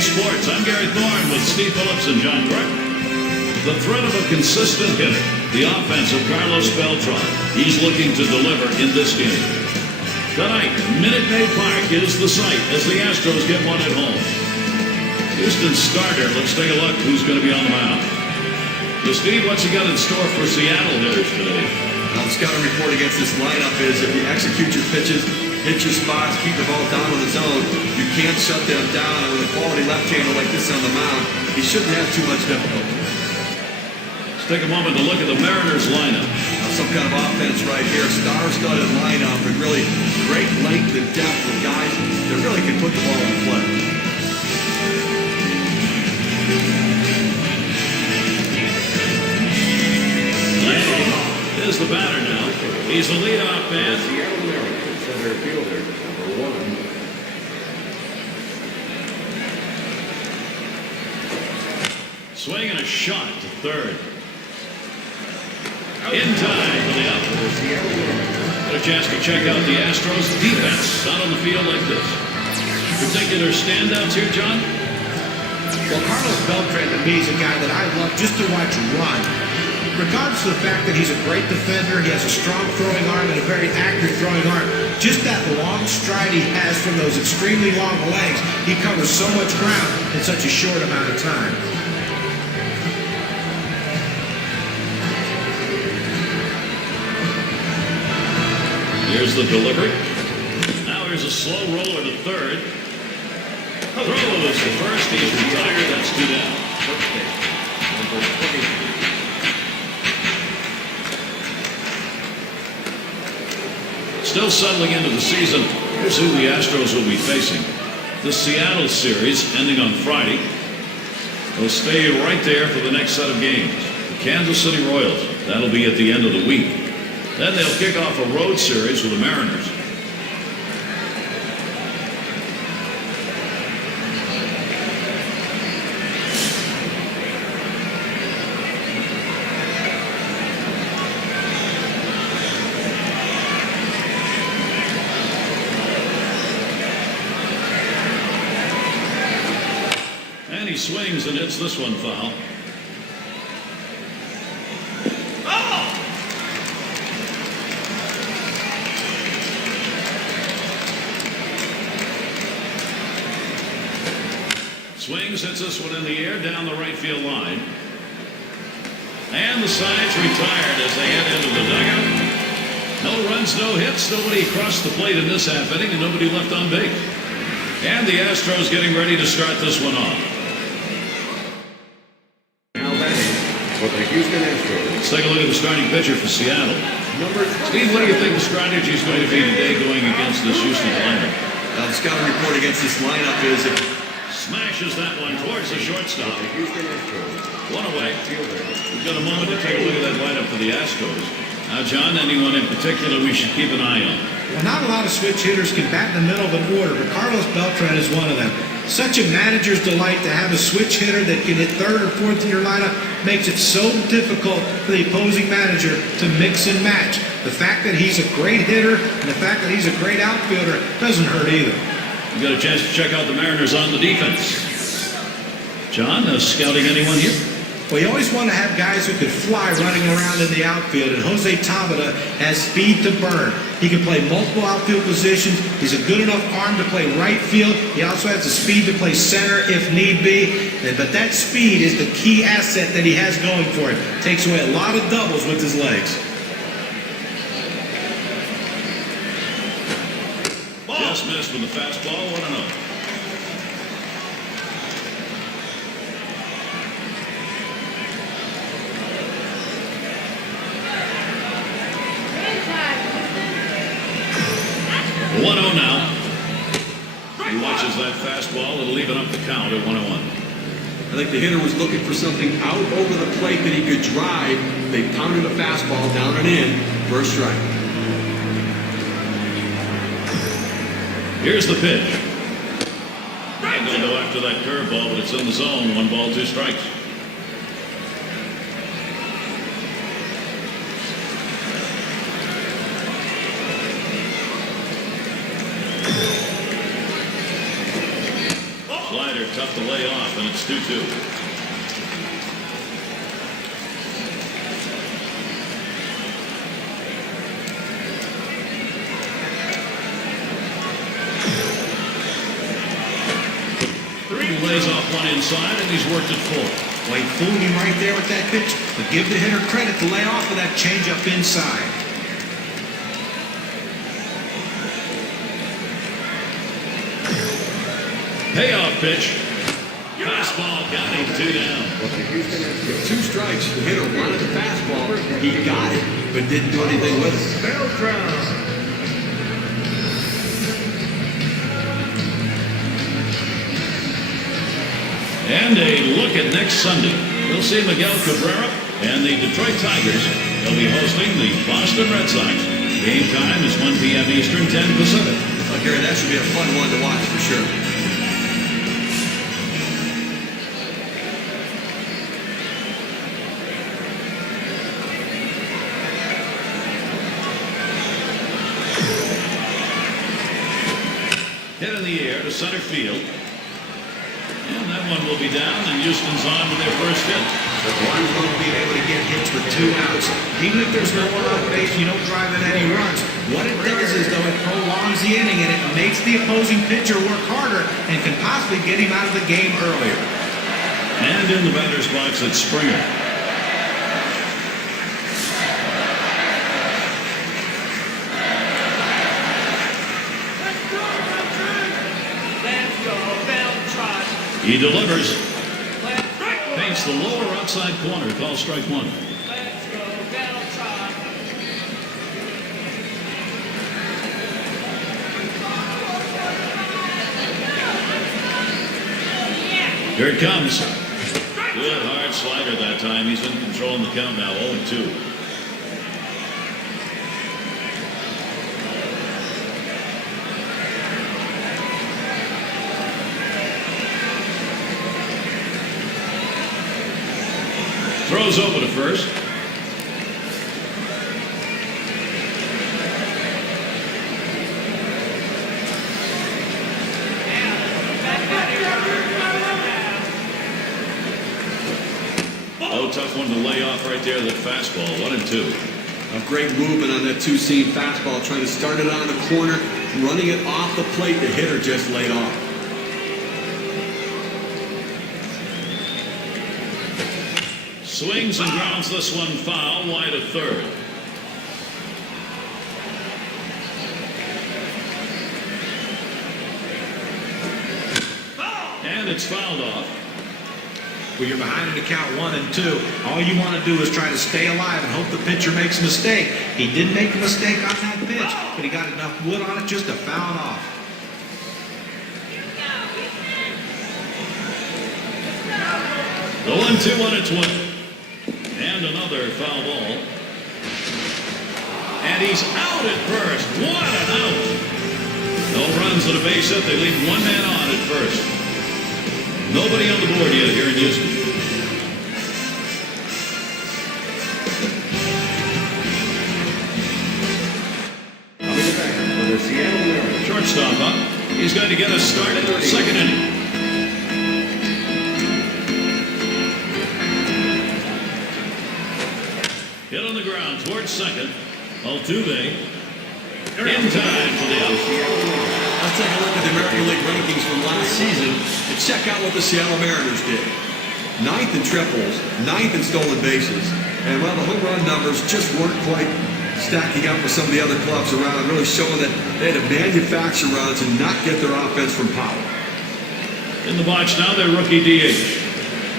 Sports. I'm Gary Thorne with Steve Phillips and John Clark. The threat of a consistent hitter, the offense of Carlos Beltran. He's looking to deliver in this game. Tonight, Minute Maid Park is the site as the Astros get one at home. Houston's starter, let's take a look who's going to be on the mound. So Steve, what's he got in store for Seattle hitters today? Well, the scouting report against this lineup is if you execute your pitches, hit your spots, keep the ball down in the zone, you can't shut them down. And with a quality left-hander like this on the mound, he shouldn't have too much difficulty. Let's take a moment to look at the Mariners lineup. Some kind of offense right here, star-studded lineup, and really great length and depth with guys that really can put the ball in play. Is the batter now. He's the leadoff man. Seattle Mariners center fielder, number 1. Swing and a shot to third. In time for the out. Got a chance to check out the Astros defense out on the field like this. Particular standouts here, John? Well, Carlos Beltran to me is a guy that I love just to watch run. Regardless of the fact that he's a great defender, he has a strong throwing arm and a very accurate throwing arm. Just that long stride he has from those extremely long legs, he covers so much ground in such a short amount of time. Here's the delivery. Now here's a slow roller to third. Throws to first. He's retired. That's 2 down. First base, number 23. Still settling into the season, here's who the Astros will be facing. The Seattle series, ending on Friday, will stay right there for the next set of games. The Kansas City Royals, that'll be at the end of the week. Then they'll kick off a road series with the Mariners. He swings and hits this one foul. Oh! Swings, hits this one in the air down the right field line. And the side's retired as they head into the dugout. No runs, no hits, nobody crossed the plate in this half inning, and nobody left on base. And the Astros getting ready to start this one off. For the Houston Astros. Let's take a look at the starting pitcher for Seattle. Steve, what do you think the strategy is going to be today going against this Houston lineup? The scouting report against this lineup is if smashes that one towards the shortstop. The Houston Astros. One away. We've got a moment to take a look at that lineup for the Astros. Now, John, anyone in particular we should keep an eye on? Well, not a lot of switch hitters can bat in the middle of an order, but Carlos Beltran is one of them. Such a manager's delight to have a switch hitter that can hit third or fourth in your lineup makes it so difficult for the opposing manager to mix and match. The fact that he's a great hitter and the fact that he's a great outfielder doesn't hurt either. You got a chance to check out the Mariners on the defense. John, scouting anyone here? Well, you always want to have guys who could fly running around in the outfield, and Jose Tabata has speed to burn. He can play multiple outfield positions. He's a good enough arm to play right field. He also has the speed to play center if need be. But that speed is the key asset that he has going for him. Takes away a lot of doubles with his legs. Just missed with the fastball. 1-0. Now. He watches that fastball. It'll even up the count at 1-1. I think the hitter was looking for something out over the plate that he could drive. They pounded a fastball down and in for a strike. Here's the pitch. I'm going to go after that curveball, but it's in the zone. 1 ball, 2 strikes. Slider tough to lay off, and it's 2-2. He lays off one inside, and he's worked it full. Well, he fooled him right there with that pitch, but give the hitter credit to lay off of that changeup inside. Payoff pitch. Fastball got him 2 down. With 2 strikes, the hitter wanted the fastball. He got it, but didn't do anything with it. And a look at next Sunday. We'll see Miguel Cabrera and the Detroit Tigers. They'll be hosting the Boston Red Sox. Game time is 1 p.m. Eastern, 10 Pacific. Well, Gary, that should be a fun one to watch for sure. Hit in the air to center field. And that one will be down, and Houston's on with their first hit. The one's going to be able to get hits for 2 outs. Even if there's no one on base, you don't drive in any runs. What it does is, though, it prolongs the inning, and it makes the opposing pitcher work harder and can possibly get him out of the game earlier. And in the batter's box, it's Springer. He delivers. Paints the lower outside corner. Call strike 1. Here it comes. Good hard slider that time. He's in control in the count now. 0-2. Throws over to first. Oh, tough one to lay off right there, that fastball. 1-2. A great movement on that 2-seam fastball, trying to start it on the corner, running it off the plate. The hitter just laid off. Swings and grounds this one foul, wide of third. And it's fouled off. When you're behind in the count 1-2, all you want to do is try to stay alive and hope the pitcher makes a mistake. He did make a mistake on that pitch, but he got enough wood on it just to foul it off. The 1-2 on its way. And another foul ball. And he's out at first. What an out. No runs at a base hit. They leave one man on at first. Nobody on the board yet here in Houston. Coming back for the Seattle Mariners. Shortstop up. He's going to get us started in the second inning. Hit on the ground towards second. Altuve in time for the out. Let's take a look at the American League rankings from last season and check out what the Seattle Mariners did. 9th in triples, 9th in stolen bases, and while the home run numbers just weren't quite stacking up with some of the other clubs around, really showing that they had to manufacture runs and not get their offense from power. In the box now, their rookie DH.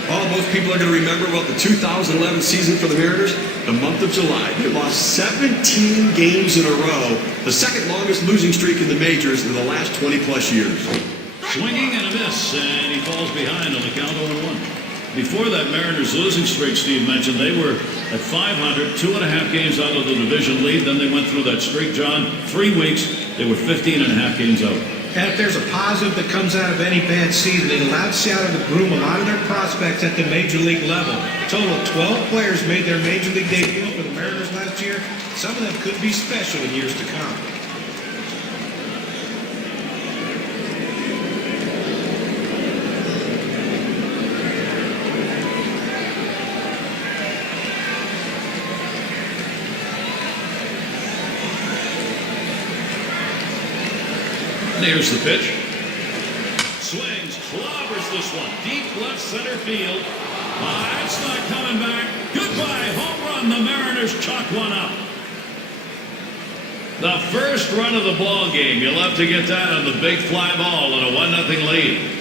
Oh, most people are going to remember about the 2011 season for the Mariners. The month of July, they lost 17 games in a row, the second longest losing streak in the majors in the last 20-plus years. Swinging and a miss, and he falls behind on the count 0-1. Before that Mariners losing streak Steve mentioned, they were at 500, 2.5 games out of the division lead. Then they went through that streak, John. 3 weeks, they were 15.5 games out. And if there's a positive that comes out of any bad season, it allowed Seattle to groom a lot of their prospects at the major league level. A total of 12 players made their major league debut for the Mariners last year. Some of them could be special in years to come. here's the pitch. Swings, clobbers this one. Deep left center field. It's not coming back. Goodbye, home run. The Mariners chalk one up. The first run of the ball game. You'll have to get that on the big fly ball and a 1-0 lead.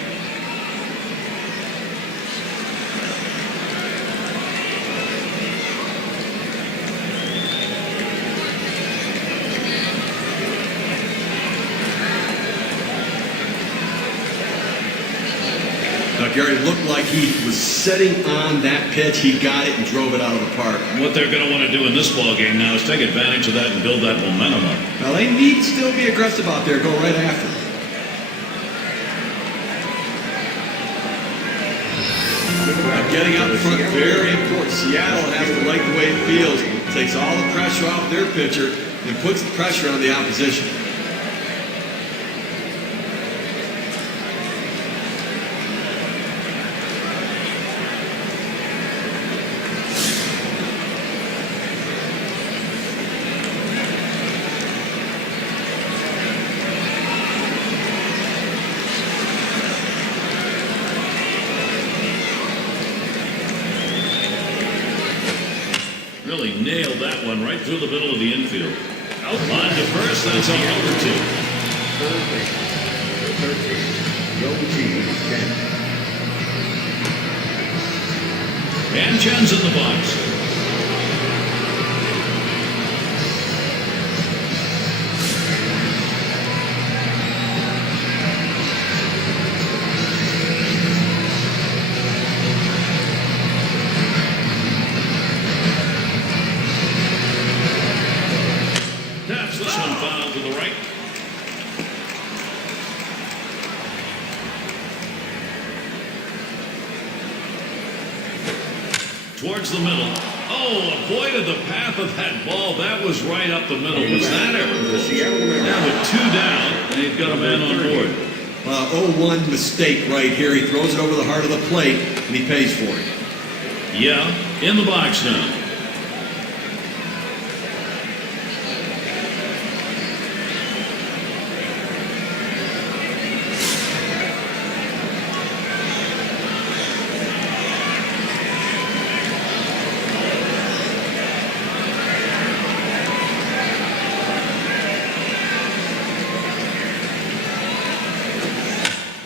Gary looked like he was setting on that pitch. He got it and drove it out of the park. What they're going to want to do in this ball game now is take advantage of that and build that momentum up. Now they need to still be aggressive out there. Go right after it. Getting out front, very important. Seattle has to like the way it feels. Takes all the pressure off their pitcher and puts the pressure on the opposition. Really nailed that one right through the middle of the infield. On to first, that's out over 2. Third base, 13, Yogi, 10. And Chen's in the box. Towards the middle. Oh, avoided the path of that ball. That was right up the middle. Was that ever? Now with 2 down, and he's got a man on board. 0-1 mistake right here. He throws it over the heart of the plate, and he pays for it. Yeah, in the box now.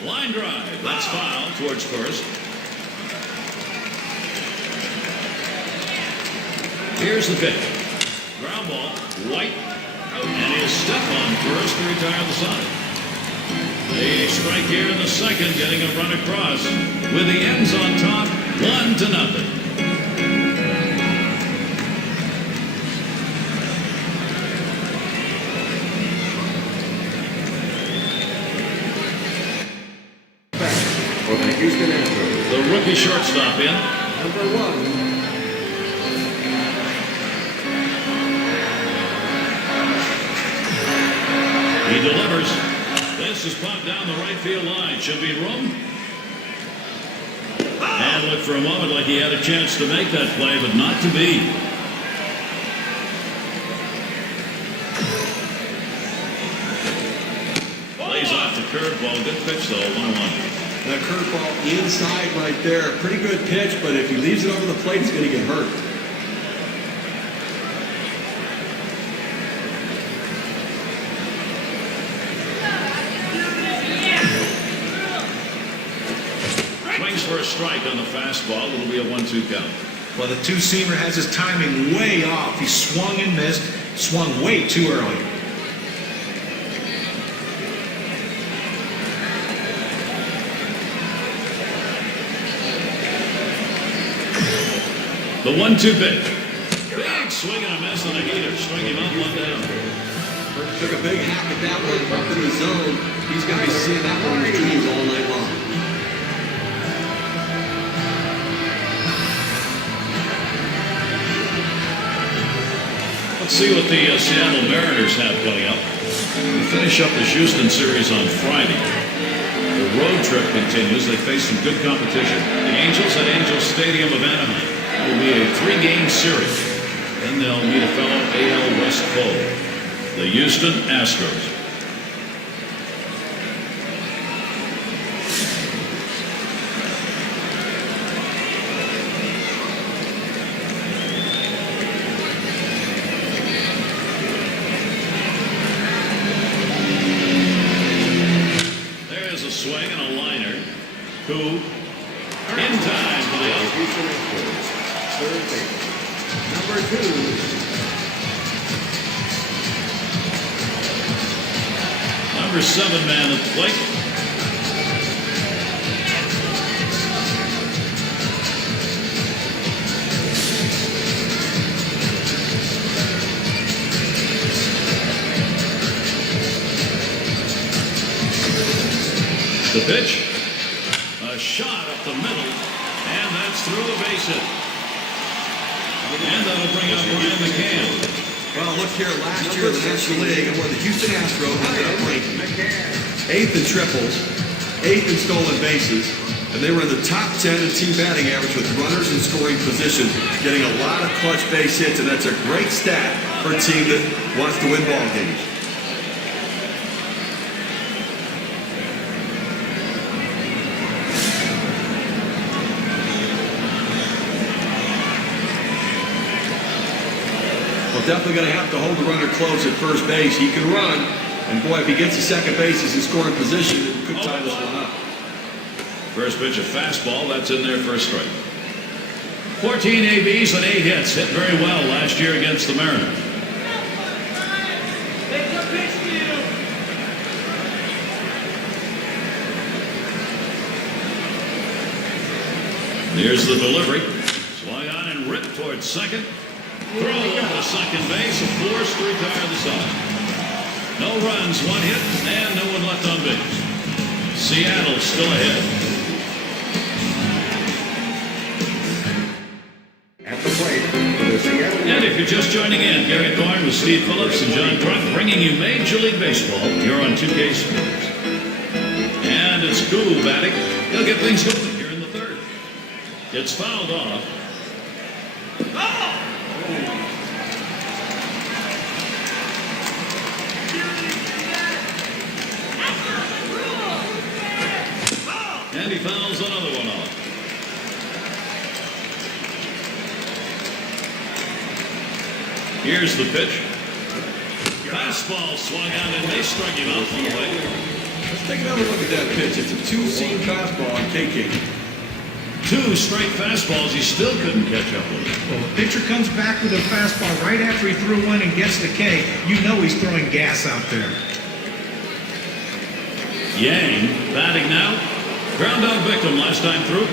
Line drive. That's foul towards first. Here's the pitch. Ground ball. White. And he'll step on first to retire the side. A strike here in the second, getting a run across. With the ends on top, 1-0. For the Houston Astros, The rookie shortstop in. number 1. He delivers. This is popped down the right field line. Should be room. And looked for a moment like he had a chance to make that play, but not to be. Plays off the curveball. Good pitch, though. 1-1. That curveball inside right there. Pretty good pitch, but if he leaves it over the plate, he's going to get hurt. Swings for a strike on the fastball. It'll be a 1-2 count. Well, the two-seamer has his timing way off. He swung and missed, swung way too early. The 1-2 pitch. Big swing and a miss on a heater. Strike him out, 1 down. Took a big hack at that one up in the zone. He's going to be seeing that one in his dreams all night long. Let's see what the Seattle Mariners have coming up. We finish up the Houston series on Friday. The road trip continues. They face some good competition. The Angels at Angels Stadium of Anaheim. It will be a 3-game series. Then they'll meet a fellow AL West foe, the Houston Astros. In time for the out. Houston Astros, third base, number 2. Number 7 man at the plate. The pitch, a shot up the middle, and that's through a base hit. And that'll bring up Ryan McCann. Well, look here, last year in the National League, and where the Houston Astros ended up ranking 8th in triples, 8th in stolen bases, and they were in the top 10 in team batting average with runners in scoring position, getting a lot of clutch base hits, and that's a great stat for a team that wants to win ball games. Definitely going to have to hold the runner close at first base. He can run, and boy, if he gets to second base, he's in scoring position. It could tie this one up. First pitch, a fastball. That's in there for a strike. 14 ABs and 8 hits. Hit very well last year against the Mariners. Here's the delivery. Swung on and ripped towards second. Throw over to second base, a forced to retire the side. No runs, 1 hit, and no one left on base. Seattle still ahead. At the plate for the Seattle. And if you're just joining in, Gary Thorne with Steve Phillips and John Crump bringing you Major League Baseball. You're on 2K Sports. And it's Cool batting. He'll get things going here in the third. Gets fouled off. And he fouls another one off. Here's the pitch. Fastball swung out and they struck him out all the way. Let's take another look at that pitch. It's a 2-seam fastball on KK. 2 straight fastballs, he still couldn't catch up with it. Well, the pitcher comes back with a fastball right after he threw one and gets the K. You know he's throwing gas out there. Yang batting now. Ground out victim last time through.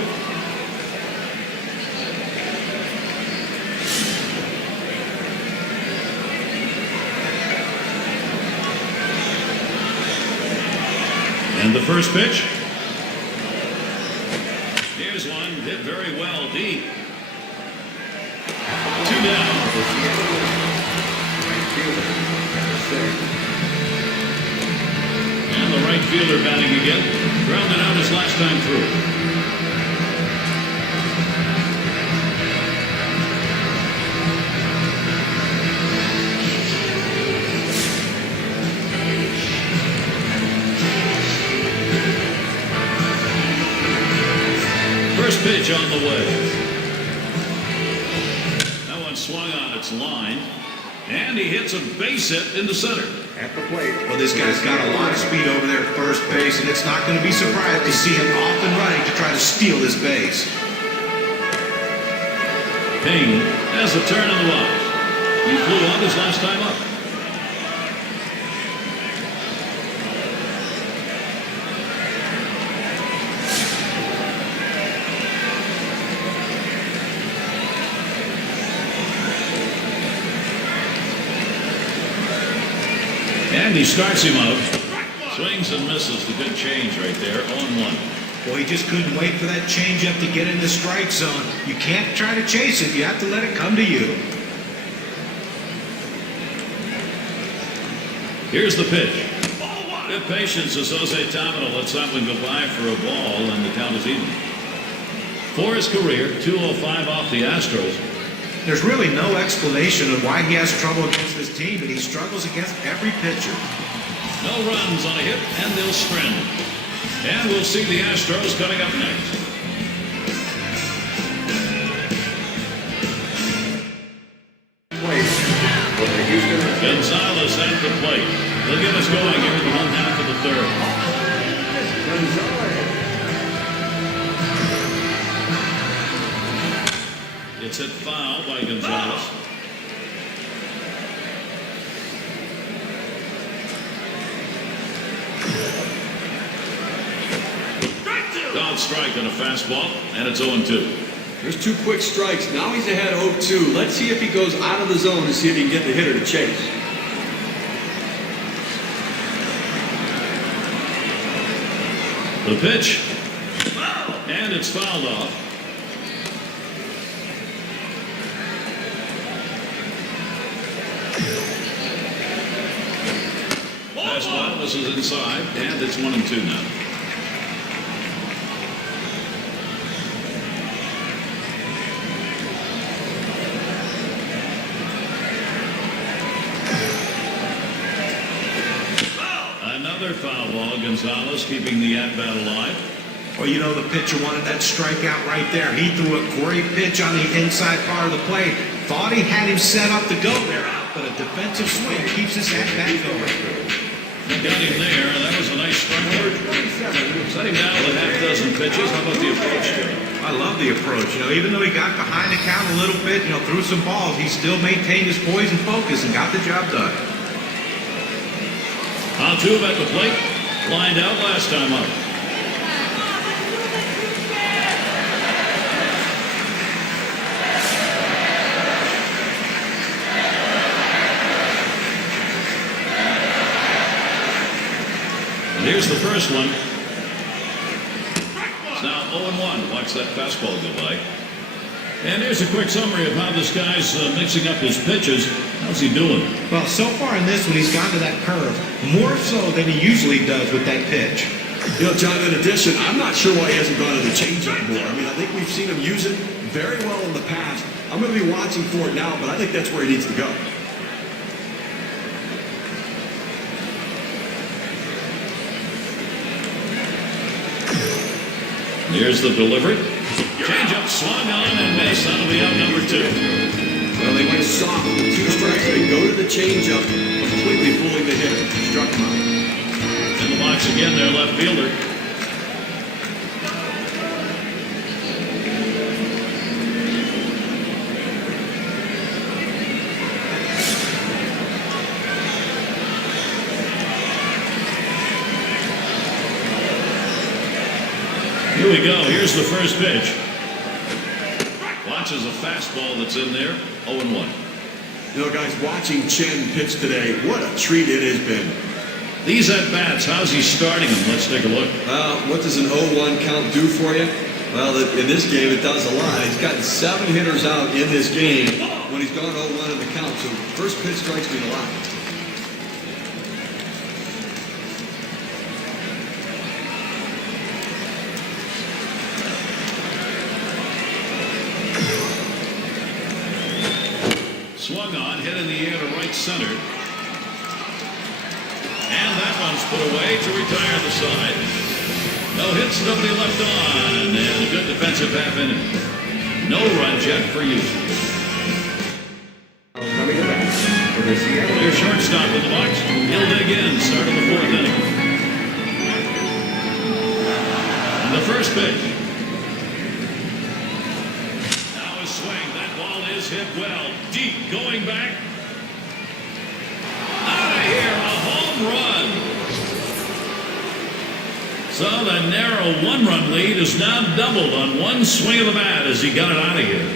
And the first pitch. Here's one, hit very well deep. 2 down. And the right fielder batting again. Grounded out his last time through. First pitch on the way. That one swung on its line. And he hits a base hit into center. At the plate. Well, this guy's got a lot of speed over there at first base, and it's not going to be surprised to see him off and running to try to steal this base. Ping has a turn in the box. He flew on his last time up. And he starts him out. Swings and misses. The good change right there. 0-1. Well, he just couldn't wait for that changeup to get in the strike zone. You can't try to chase it. You have to let it come to you. Here's the pitch. Good patience as Jose Tamino lets that one go by for a ball, and the count is even. For his career, 205 off the Astros. There's really no explanation of why he has trouble against this team, but he struggles against every pitcher. No runs on a hit, and they'll scramble. And we'll see the Astros coming up next. Gonzalez at the plate. He'll get us going here in the home half of the third. It's hit foul by Gonzalez. Down strike on a fastball, and it's 0-2. There's 2 quick strikes. Now he's ahead 0-2. Let's see if he goes out of the zone and see if he can get the hitter to chase. The pitch, and it's fouled off. Fastball, this is inside, and it's 1-2 now. Another foul ball. Gonzalez keeping the at-bat alive. Well, you know, the pitcher wanted that strikeout right there. He threw a great pitch on the inside part of the plate. Thought he had him set up to go there, but a defensive swing keeps his at-bat going. Got him there. That was a nice strikeout. Set him down with a half dozen pitches. How about the approach to him? I love the approach. You know, even though he got behind the count a little bit, you know, threw some balls, he still maintained his poise and focus and got the job done. Altuve at the plate, lined out last time up. And here's the first one. It's now 0-1. Watch that fastball go by. And here's a quick summary of how this guy's mixing up his pitches. How's he doing? Well, so far in this one, he's gone to that curve more so than he usually does with that pitch. You know, John, in addition, I'm not sure why he hasn't gone to the changeup more. I mean, I think we've seen him use it very well in the past. I'm going to be watching for it now, but I think that's where he needs to go. Here's the delivery. Changeup swung on and missed. That'll be out number 2. Well, they went soft with 2 strikes. They go to the changeup, completely fooling the hitter. Struck him out. In the box again, their left fielder. Here we go. Here's the first pitch. Watches a fastball that's in there. 0-1. You know, guys, watching Chen pitch today, what a treat it has been. These at-bats, how's he starting them? Let's take a look. Well, what does an 0-1 count do for you? Well, in this game, it does a lot. He's gotten 7 hitters out in this game when he's gone 0-1 in the count. So first pitch strikes me a lot. Swung on, hit in the air to right center. And that one's put away to retire the side. No hits, nobody left on. And a good defensive half inning. No runs yet for Houston. Coming back for the Seattle. Their shortstop in the box. He'll dig in, start of the 4th inning. And the first pitch. Now a swing. That ball is hit well. Deep, going back. Out of here, a home run. So the narrow 1-run lead is now doubled on one swing of the bat as he got it out of here.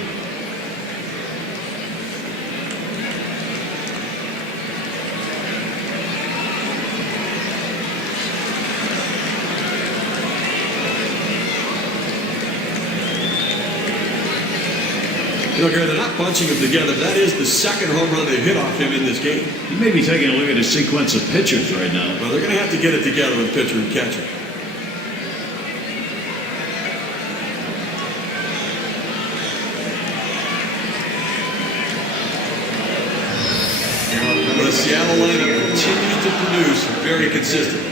You know, Gary, they're not bunching them together. That is the second home run they've hit off him in this game. You may be taking a look at a sequence of pitchers right now. Well, they're going to have to get it together with pitcher and catcher. But the Seattle lineup continues to produce very consistently.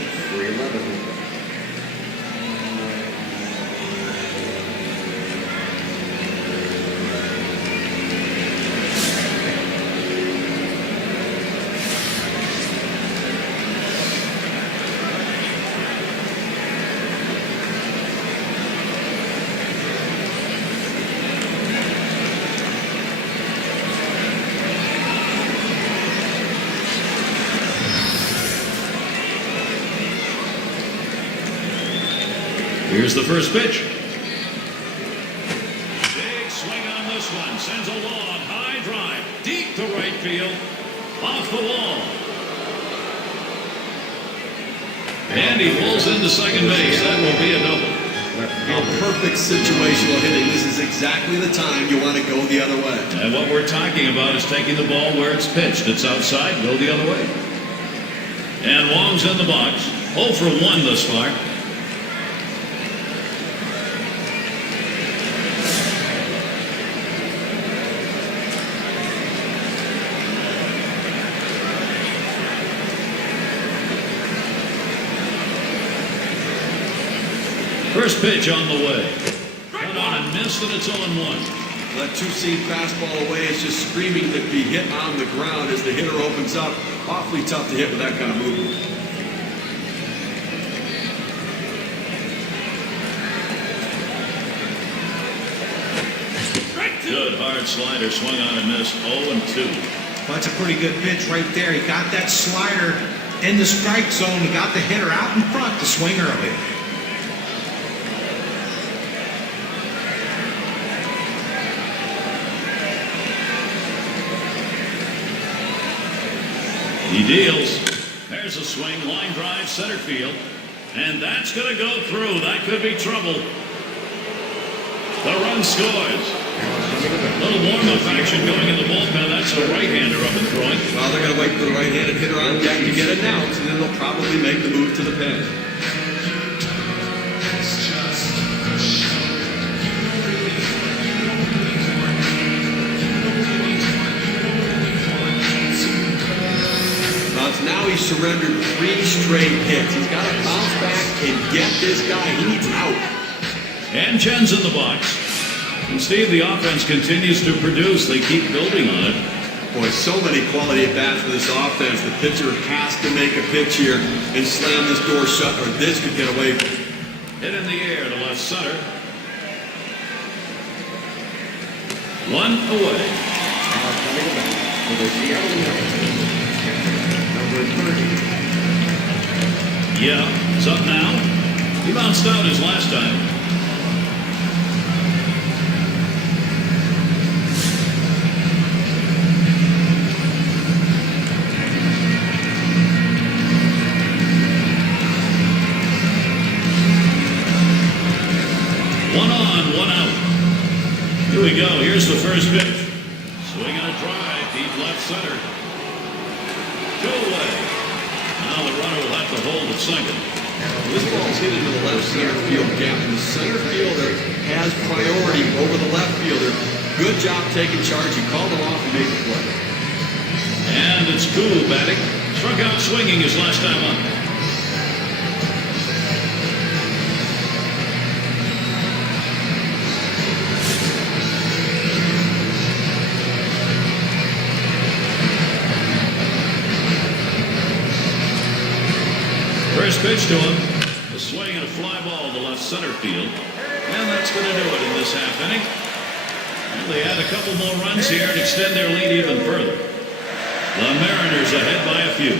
Here's the first pitch. Big swing on this one. Sends a long, high drive. Deep to right field. Off the wall. And he pulls into second base. That will be a double. A perfect situational hitting. This is exactly the time you want to go the other way. And what we're talking about is taking the ball where it's pitched. It's outside, go the other way. And Wong's in the box. 0 for 1 thus far. First pitch on the way. Cut on and missed, and it's 0-1. That two-seam fastball away is just screaming to be hit on the ground as the hitter opens up. Awfully tough to hit with that kind of movement. Good hard slider, swung on and missed. 0-2. Well, that's a pretty good pitch right there. He got that slider in the strike zone. He got the hitter out in front to swing early. He deals. There's a swing, line drive, center field. And that's going to go through. That could be trouble. The run scores. A little warm-up action going in the bullpen. That's a right-hander up and throwing. Well, they're going to wait for the right-handed hitter on deck to get it out, and then they'll probably make the move to the pen. Now he's surrendered 3 straight hits. He's got to bounce back and get this guy. He needs out. And Chen's in the box. And Steve, the offense continues to produce. They keep building on it. Boy, so many quality at-bats for this offense. The pitcher has to make a pitch here and slam this door shut, or this could get away from him. Hit in the air to left center. 1 away. For the Seattle Mariners, number 30. Yeah, it's up now. He bounced out his last time. One on, one out. Here we go. Here's the first pitch. Swing and a drive, deep left center. 2 away. Now the runner will have to hold at second. This ball's hit into the left center field gap, and the center fielder has priority over the left fielder. Good job taking charge. He called him off and made the play. And it's Cool batting. Struck out swinging his last time up. First pitch to him, a swing and a fly ball to left center field. And that's going to do it in this half inning. And they add a couple more runs here and extend their lead even further. The Mariners ahead by a few.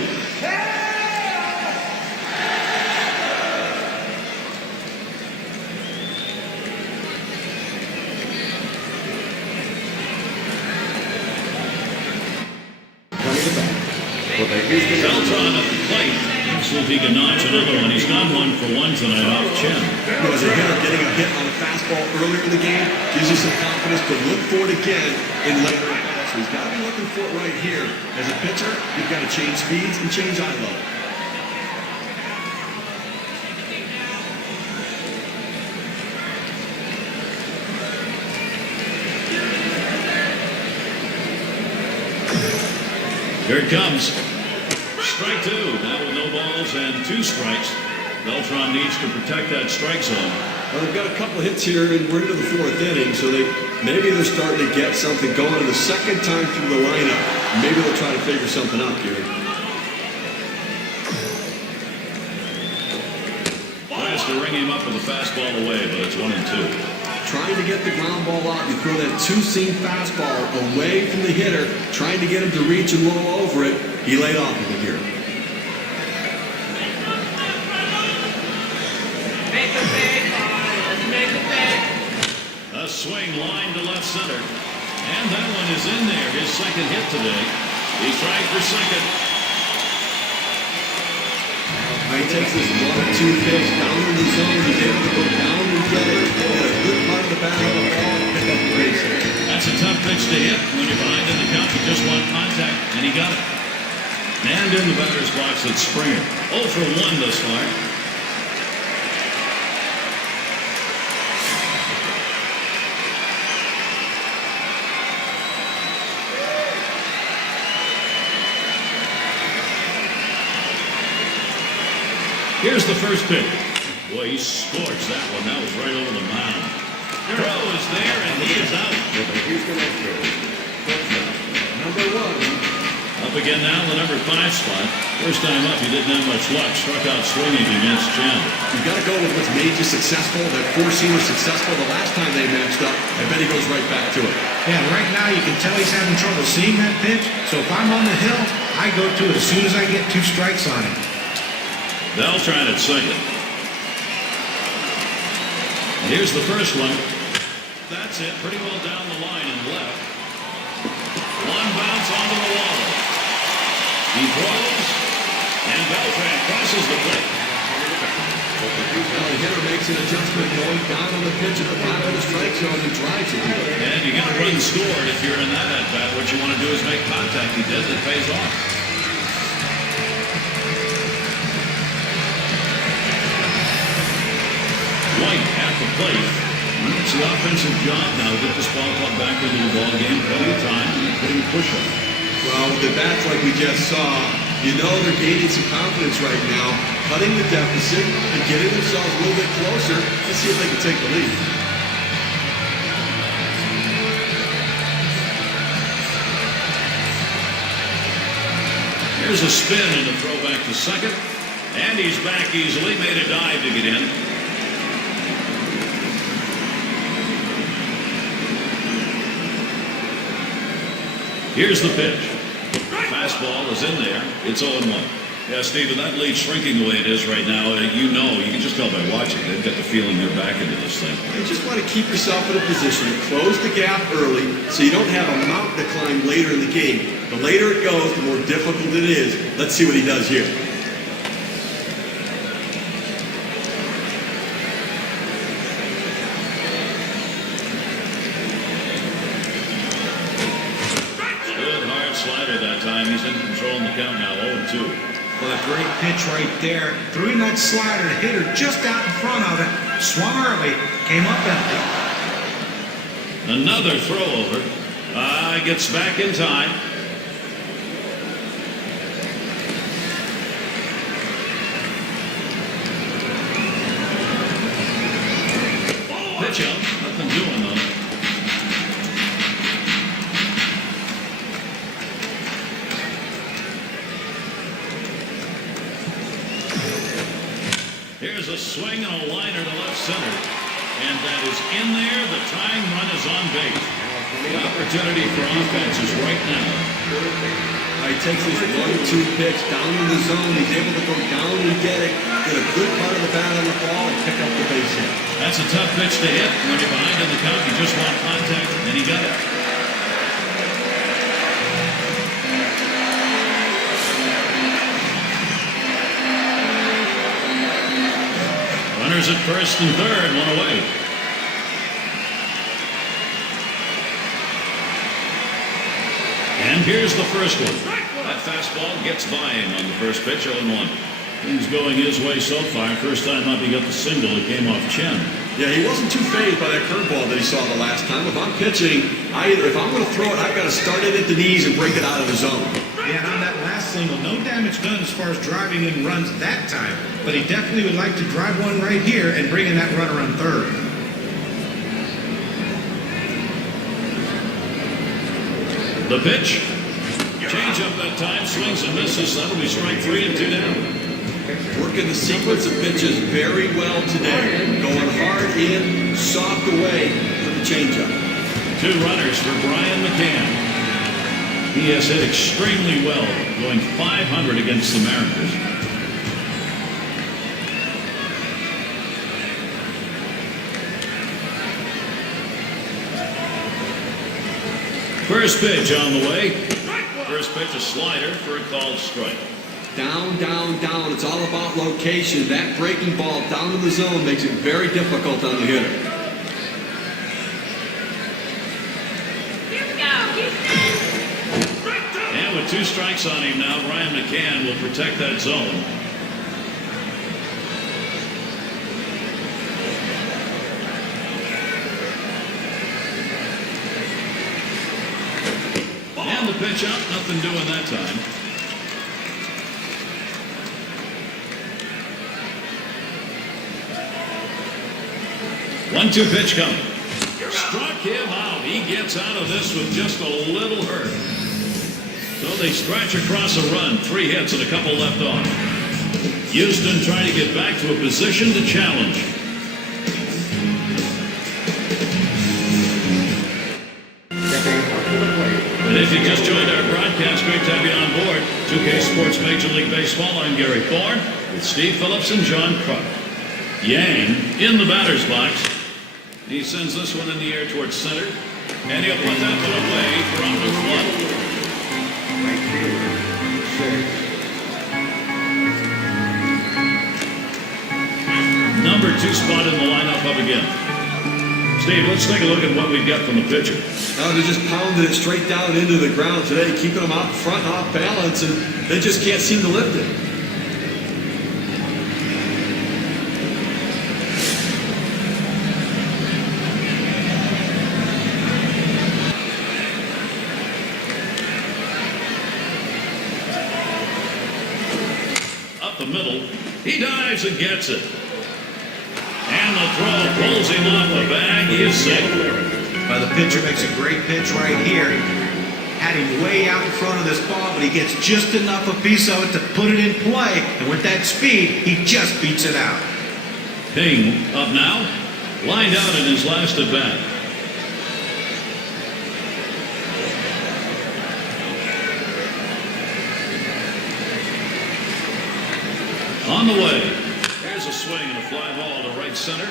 Coming to bat for the Houston Beltran at the plate. See if he can notch another one. He's gone 1 for 1 tonight off Chen. As a hitter, getting a hit on a fastball earlier in the game gives you some confidence to look for it again in later at-bats. So he's got to be looking for it right here. As a pitcher, you've got to change speeds and change eye level. Here it comes. Strike 2. Now with no balls and 2 strikes. Beltran needs to protect that strike zone. Well, they've got a couple of hits here, and we're into the 4th inning, so maybe they're starting to get something going. And the second time through the lineup, maybe they'll try to figure something out, Gary. Tries to ring him up with a fastball away, but it's 1-2. Trying to get the ground ball out. You throw that 2-seam fastball away from the hitter, trying to get him to reach and roll over it. He laid off of it here. swing line to left center. And that one is in there, his second hit today. He's trying for second. He takes this 1-2 pitch down in the zone. He's able to go down and get it. Get a good part of the bat on the ball and pick up the base hit. That's a tough pitch to hit when you're behind in the count. You just want contact, and he got it. And in the batter's box, it's Springer. 0 for 1 thus far. Here's the first pitch. Boy, he scorched that one. That was right over the mound. Throw is there, and he is out. Houston Astros. Number 1. Up again now, the number 5 spot. First time up, he didn't have much luck. Struck out swinging against Chen. You've got to go with what's made you successful. That four-seamer successful. The last time they matched up, I bet he goes right back to it. Yeah, right now you can tell he's having trouble seeing that pitch. So if I'm on the hill, I go to it as soon as I get 2 strikes on him. Bell trying at second. And here's the first one. That's it. Pretty well down the line and left. One bounce onto the wall. He throws, and Beltran crosses the plate. Well, the hitter makes an adjustment going down on the pitch at the bottom of the strike zone and drives it. And you get a run scored if you're in that at-bat. What you want to do is make contact. He does. It pays off. White at the plate. It's the offensive job now. Get this ball club back into the ball game. Plenty of time. Putting push up. Well, with the bats like we just saw, you know they're gaining some confidence right now, cutting the deficit and getting themselves a little bit closer to see if they can take the lead. Here's a spin and a throw back to second. And he's back easily. Made a dive to get in. Here's the pitch. Fastball is in there. It's 0-1. Yeah, Steve, with that lead shrinking the way it is right now, you can just tell by watching. They've got the feeling they're back into this thing. You just want to keep yourself in a position to close the gap early so you don't have a mountain to climb later in the game. The later it goes, the more difficult it is. Let's see what he does here. He's in control in the count now, 0-2. Well, a great pitch right there. Threw in that slider, hit her just out in front of it. Swung early, came up empty. Another throw over. Gets back in time. Pitch out, nothing doing though. Here's a swing and a liner to left center. And that is in there. The tying run is on base. The opportunity for offense is right now. He takes this 1-2 pitch down in the zone. He's able to go down and get it. Get a good part of the bat on the ball and pick up the base hit. That's a tough pitch to hit. When you're behind in the count, you just want contact, and he got it. Runners at first and third, one away. And here's the first one. That fastball gets by him on the first pitch, 0-1. Things going his way so far. First time up, he got the single. It came off Chen. Yeah, he wasn't too fazed by that curveball that he saw the last time. If I'm pitching, if I'm going to throw it, I've got to start it at the knees and break it out of the zone. Yeah, and on that last single, no damage done as far as driving in runs that time. But he definitely would like to drive one right here and bring in that runner on third. The pitch. Change up that time, swings and misses. That'll be strike 3 and 2 down. Working the sequence of pitches very well today. Going hard in, soft away for the changeup. 2 runners for Brian McCann. He has hit extremely well, going .500 against the Mariners. First pitch on the way. First pitch, a slider for a called strike. Down, down, down. It's all about location. That breaking ball down in the zone makes it very difficult on the hitter. And with 2 strikes on him now, Ryan McCann will protect that zone. And the pitch up, nothing doing that time. 1-2 pitch coming. Struck him out. He gets out of this with just a little hurt. So they scratch across a run. 3 hits and a couple left on. Houston trying to get back to a position to challenge. And if you just joined our broadcast, great to have you on board. 2K Sports Major League Baseball. I'm Gary Thorne with Steve Phillips and John Kruk. Yang in the batter's box. He sends this one in the air towards center. And he'll put that one away for out of one. Number 2 spot in the lineup up again. Steve, let's take a look at what we've got from the pitcher. Oh, they're just pounding it straight down into the ground today, keeping them out front off balance, and they just can't seem to lift it. Up the middle, he dives and gets it. And the throw pulls him off the bag. He is safe. The pitcher makes a great pitch right here. Had him way out in front of this ball, but he gets just enough a piece of it to put it in play. And with that speed, he just beats it out. Ping up now. Lined out in his last at bat. On the way. There's a swing and a fly ball to right center.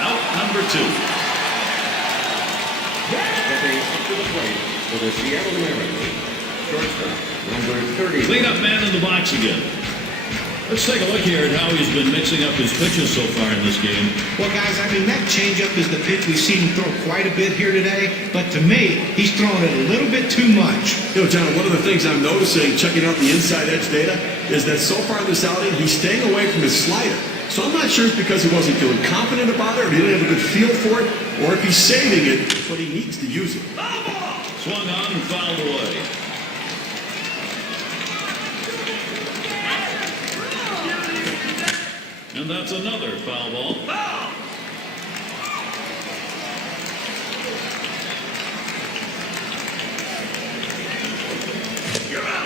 Out number 2. Stepping up to the plate for the Seattle Mariners, shortstop, number 30. Cleanup man in the box again. Let's take a look here at how he's been mixing up his pitches so far in this game. Well, guys, I mean, that changeup is the pitch we've seen him throw quite a bit here today. But to me, he's throwing it a little bit too much. You know, John, one of the things I'm noticing, checking out the inside edge data, is that so far in this outing, he's staying away from his slider. So I'm not sure it's because he wasn't feeling confident about it, or he didn't have a good feel for it, or if he's saving it, but he needs to use it. Swung on and fouled away. And that's another foul ball.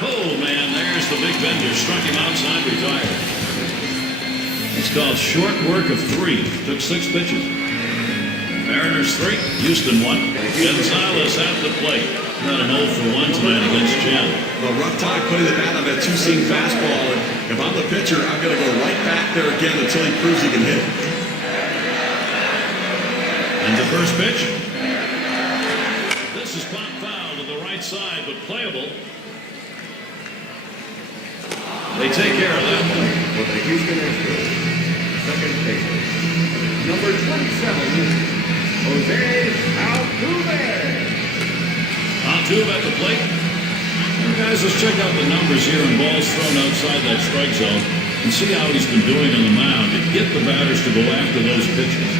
Oh, man, there's the big bender. Struck him outside, retired. It's called short work of 3. Took 6 pitches. Mariners 3, Houston 1. Gonzalez at the plate. Not an 0 for 1 tonight against Jam. Well, rough time putting the bat on that 2-seam fastball. And if I'm the pitcher, I'm going to go right back there again until he proves he can hit it. And the first pitch. This is pop foul to the right side, but playable. They take care of that one. For the Houston Astros, second baseman, number 27, Jose Altuve. Altuve at the plate. And guys, let's check out the numbers here and balls thrown outside that strike zone and see how he's been doing on the mound to get the batters to go after those pitches.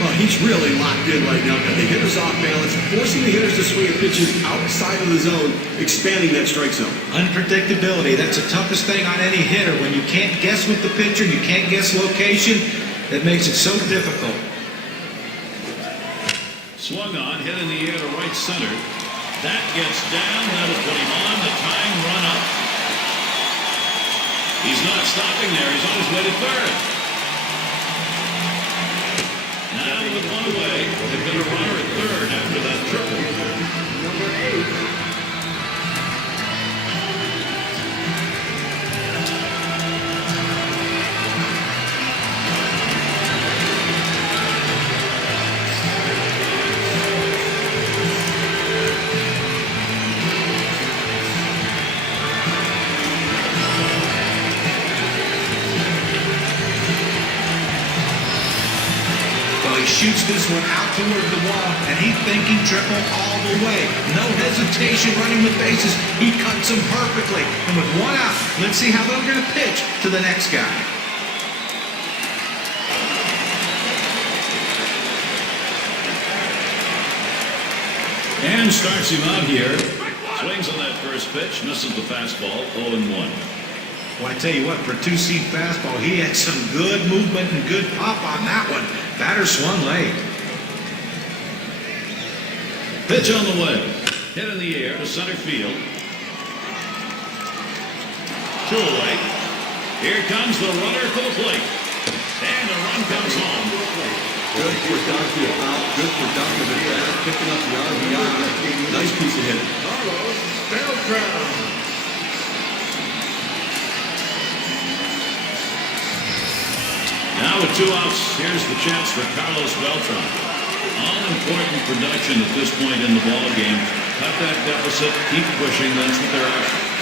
Well, he's really locked in right now. Got the hitters off balance, forcing the hitters to swing at pitches outside of the zone, expanding that strike zone. Unpredictability, that's the toughest thing on any hitter. When you can't guess with the pitcher, you can't guess location, that makes it so difficult. Swung on, hit in the air to right center. That gets down, that'll put him on the tying run up. He's not stopping there, he's on his way to third. Now with one away, they've got a runner at third after that triple. Number 8. pitched this one out toward the wall, and he's thinking triple all the way. No hesitation running the bases. He cuts them perfectly. And with one out, let's see how they're going to pitch to the next guy. And starts him out here. Swings on that first pitch, misses the fastball, 0-1. Well, I tell you what, for two-seam fastball, he had some good movement and good pop on that one. Batter swung late. Pitch on the way. Hit in the air to center field. 2 away. Here comes the runner for the plate. And the run comes home. Good productive out, good productive at bat, picking up the RBI. Nice piece of hitting. Now with 2 outs, here's the chance for Carlos Beltran. All-important production at this point in the ball game. Cut that deficit, keep pushing. That's what they're after.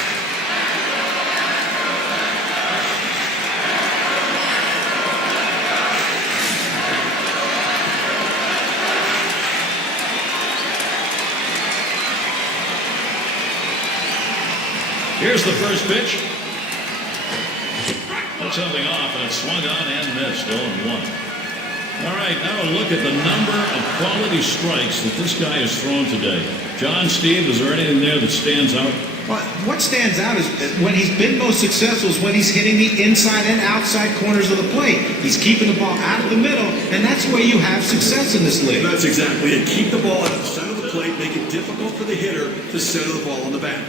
Here's the first pitch. Took something off, and it swung on and missed. 0-1. All right, now a look at the number of quality strikes that this guy has thrown today. John, Steve, is there anything there that stands out? Well, what stands out is when he's been most successful is when he's hitting the inside and outside corners of the plate. He's keeping the ball out of the middle, and that's where you have success in this league. That's exactly it. Keep the ball at the center of the plate, make it difficult for the hitter to center the ball on the bat.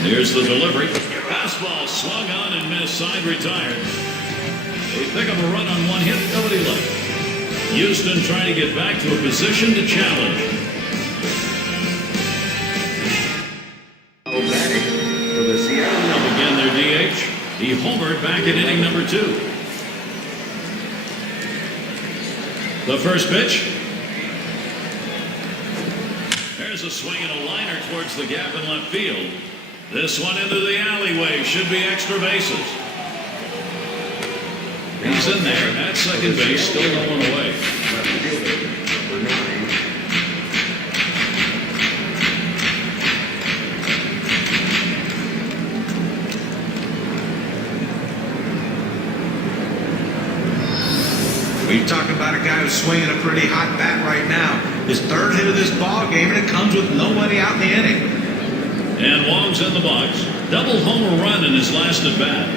Here's the delivery. Fastball swung on and missed. Side retired. They pick up a run on 1 hit. Nobody left. Houston trying to get back to a position to challenge. For the Seattle. Up again their DH. He homered back in inning number 2. The first pitch. There's a swing and a liner towards the gap in left field. This one into the alleyway. Should be extra bases. He's in there at second base, still no one away. For 9. We're talking about a guy who's swinging a pretty hot bat right now. His 3rd hit of this ball game, and it comes with nobody out in the inning. And Wong's in the box. Double homer run in his last at bat.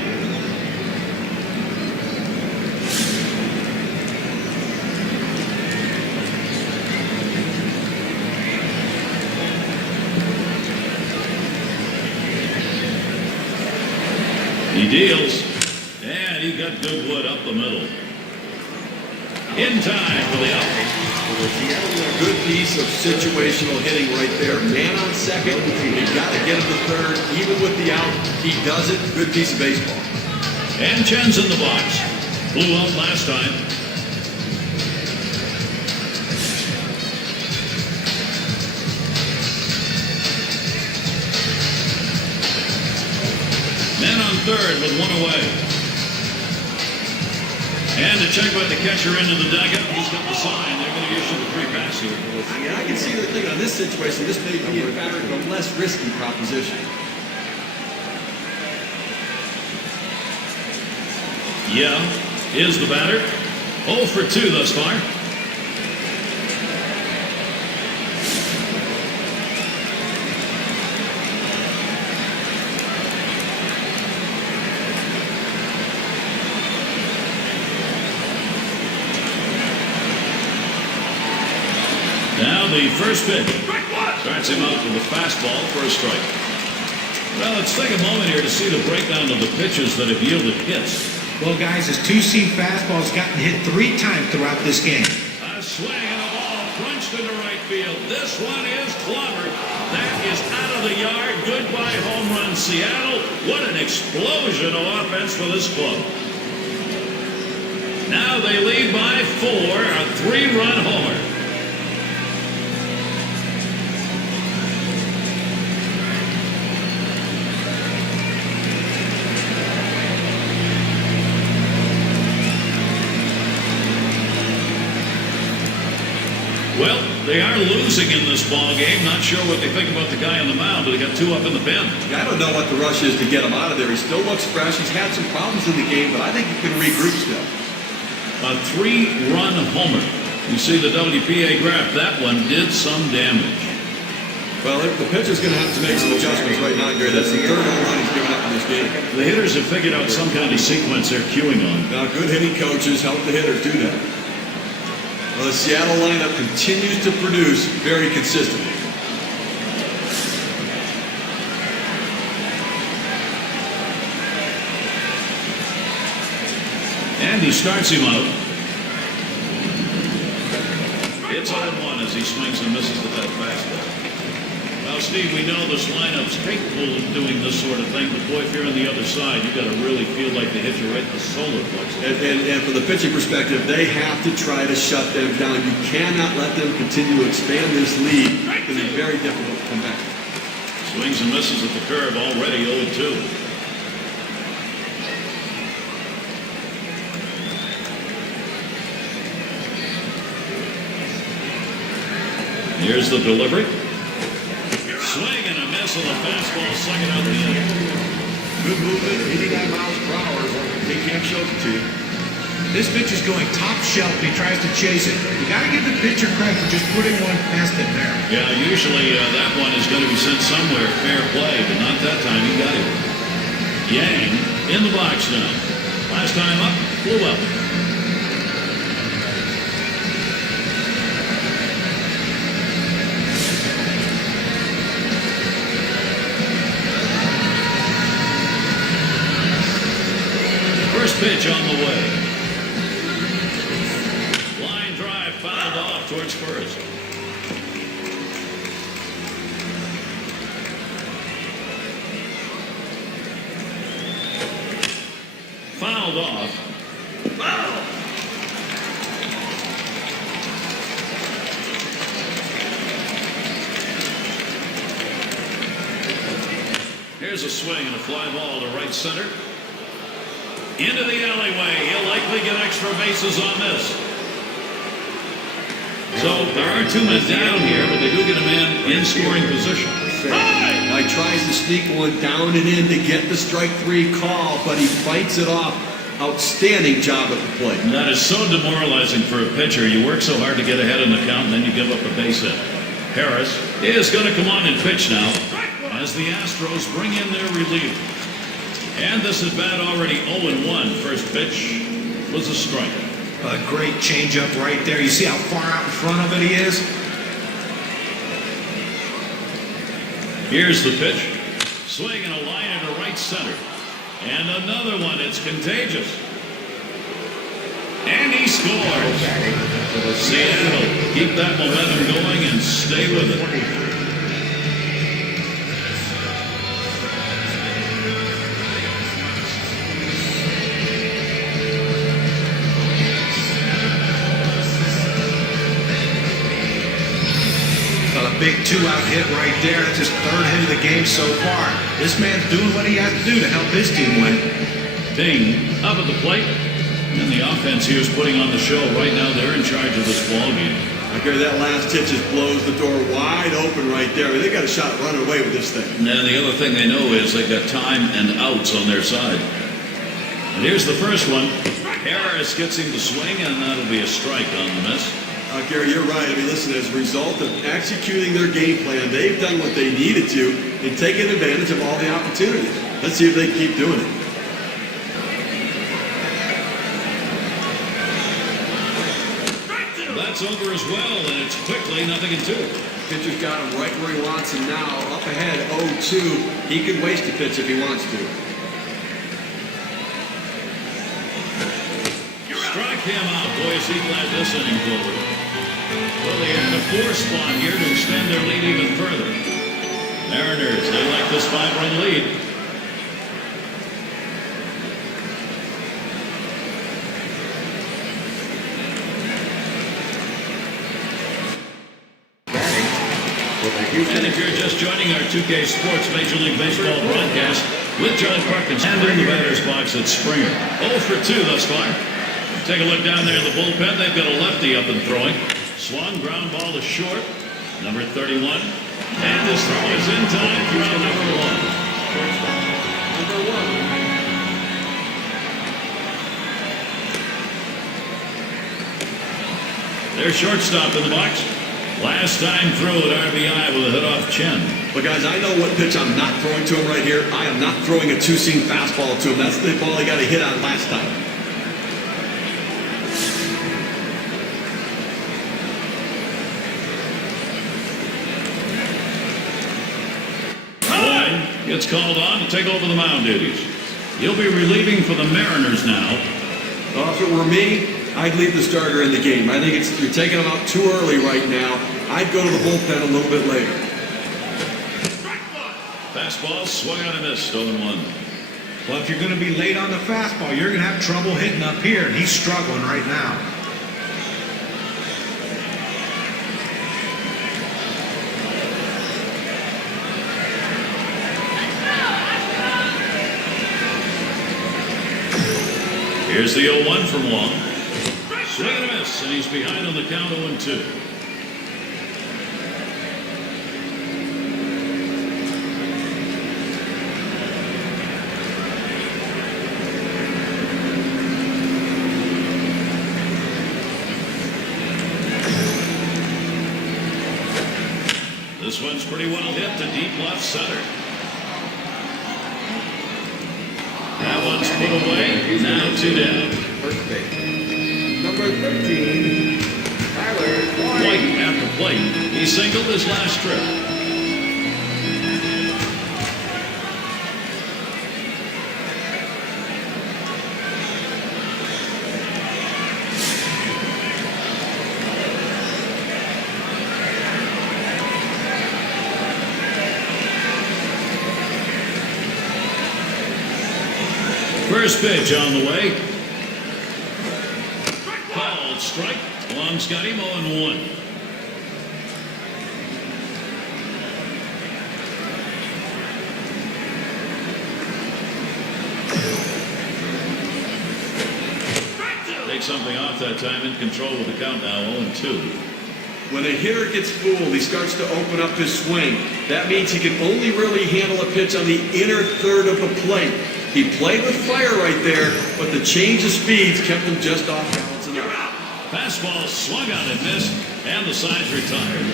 He deals, and he got Goodwood up the middle. In time for the out. Good piece of situational hitting right there. Man on second. You've got to get him to third. Even with the out, he does it. Good piece of baseball. And Chen's in the box. Blew out last time. Man on third with 1 away. And to check by the catcher into the dugout, he's got the sign. They're going to issue the free pass here. I can see the thing on this situation. This may be a less risky proposition. Yeah, is the batter. 0 for 2 thus far. Now the first pitch. Starts him out with a fastball for a strike. Well, let's take a moment here to see the breakdown of the pitches that have yielded hits. Well, guys, his 2-seam fastball has gotten hit 3 times throughout this game. A swing and a ball crunched into right field. This one is clobbered. That is out of the yard. Goodbye home run, Seattle. What an explosion of offense for this club. Now they lead by 4, a 3-run homer. Well, they are losing in this ball game. Not sure what they think about the guy on the mound, but they got 2 up in the pen. Yeah, I don't know what the rush is to get him out of there. He still looks fresh. He's had some problems in the game, but I think he can regroup still. A 3-run homer. You see the WPA graph. That one did some damage. Well, the pitcher's going to have to make some adjustments right now, Gary. That's the 3rd home run he's given up in this game. The hitters have figured out some kind of sequence they're queuing on. Now, good hitting coaches help the hitters do that. Well, the Seattle lineup continues to produce very consistently. And he starts him out. It's 0-1 as he swings and misses with that fastball. Well, Steve, we know this lineup's capable of doing this sort of thing, but boy, if you're on the other side, you got to really feel like they hit you right in the solar plexus. And from the pitching perspective, they have to try to shut them down. You cannot let them continue to expand this lead. It's going to be very difficult to come back. Swings and misses at the curve, already 0-2. Here's the delivery. Swing and a miss on the fastball, second out the inning. Good movement, 89 miles per hour. He can't show it to you. This pitch is going top shelf. He tries to chase it. You got to give the pitcher credit for just putting one past it there. Yeah, usually that one is going to be sent somewhere, fair play, but not that time. He got it. Yang in the box now. Last time up, blew up. First pitch on the way. Line drive fouled off towards first. Fouled off. Foul! Here's a swing and a fly ball to right center. Into the alleyway. He'll likely get extra bases on this. So there are 2 men down here, but they do get a man in scoring position. Now he tries to sneak one down and in to get the strike 3 call, but he fights it off. Outstanding job at the plate. And that is so demoralizing for a pitcher. You work so hard to get ahead in the count, and then you give up a base hit. Harris is going to come on and pitch now as the Astros bring in their reliever. And this at bat already 0-1. First pitch was a strike. A great changeup right there. You see how far out in front of it he is? Here's the pitch. Swing and a line into right center. And another one. It's contagious. And he scores. Seattle, keep that momentum going and stay with it. Big 2-out hit right there. That's his 3rd hit of the game so far. This man's doing what he has to do to help his team win. Ding up at the plate. And the offense here is putting on the show. Right now they're in charge of this ball game. Okay, that last pitch just blows the door wide open right there. I mean, they got a shot running away with this thing. And the other thing they know is they've got time and outs on their side. And here's the first one. Harris gets him to swing, and that'll be a strike on the miss. Gary, you're right. I mean, listen, as a result of executing their game plan, they've done what they needed to and taken advantage of all the opportunities. Let's see if they keep doing it. That's over as well, and it's quickly 0-2. Pitcher's got him right where he wants him now. Up ahead, 0-2. He can waste a pitch if he wants to. Strike him out. Boy, is he glad this inning's over. Well, they have a 4 spot here to extend their lead even further. Mariners, they like this 5-run lead. And if you're just joining our 2K Sports Major League Baseball broadcast with Joe Perkins and in the batter's box at Springer. 0 for 2 thus far. Take a look down there in the bullpen. They've got a lefty up and throwing. Swung, ground ball to short. Number 31. And this throw is in time for out number 1. Number 1. Their shortstop in the box. Last time through at RBI with a hit off chin. But guys, I know what pitch I'm not throwing to him right here. I am not throwing a two-seam fastball to him. That's the ball he got a hit on last time. Boyd gets called on to take over the mound duties. He'll be relieving for the Mariners now. If it were me, I'd leave the starter in the game. I think you're taking him out too early right now. I'd go to the bullpen a little bit later. Fastball swung on and missed, 0-1. Well, if you're going to be late on the fastball, you're going to have trouble hitting up here, and he's struggling right now. Here's the 0-1 from Wong. Swing and a miss, and he's behind on the count 0-2. This one's pretty well hit to deep left center. That one's put away. Now 2 down. First base. Number 13, Tyler White at the plate. He singled his last trip. First pitch on the way. Called strike. Long's got him 0-1. Take something off that time, in control with the count now 0-2. When a hitter gets fooled, he starts to open up his swing. That means he can only really handle a pitch on the inner third of the plate. He played with fire right there, but the change of speeds kept him just off balance and out. Fastball swung on and missed, and the side's retired.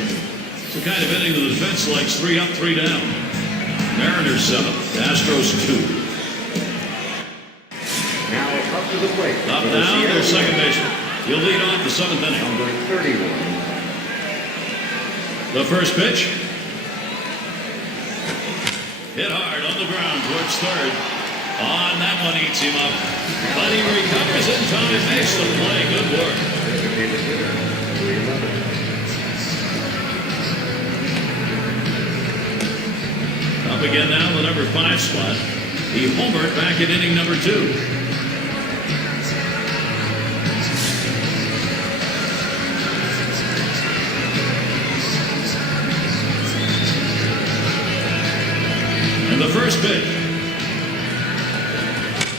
It's the kind of inning the defense likes. 3 up, 3 down. Mariners 7, Astros 2. now up to the plate. Up for the now, Seattle their second Mariners. baseman. He'll lead off the 7th inning. Number 31. The first pitch. Hit hard on the ground towards third. On that one, eats him up. But he recovers in time, makes the play. Good work. Designated hitter, 311. Up again now, the number 5 spot. He homered back in inning number 2. And the first pitch.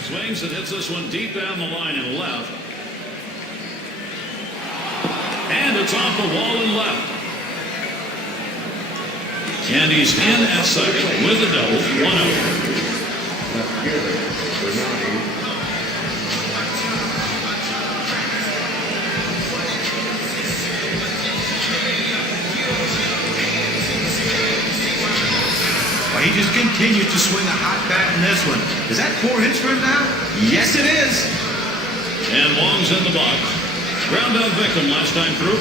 Swings and hits this one deep down the line and left. And it's off the wall and left. And he's in at second with a double, 1 out. Left fielder, Bernardi. Well, he just continues to swing a hot bat in this one. Is that 4 hits for him now? Yes, it is. And Wong's in the box. Ground out victim last time through.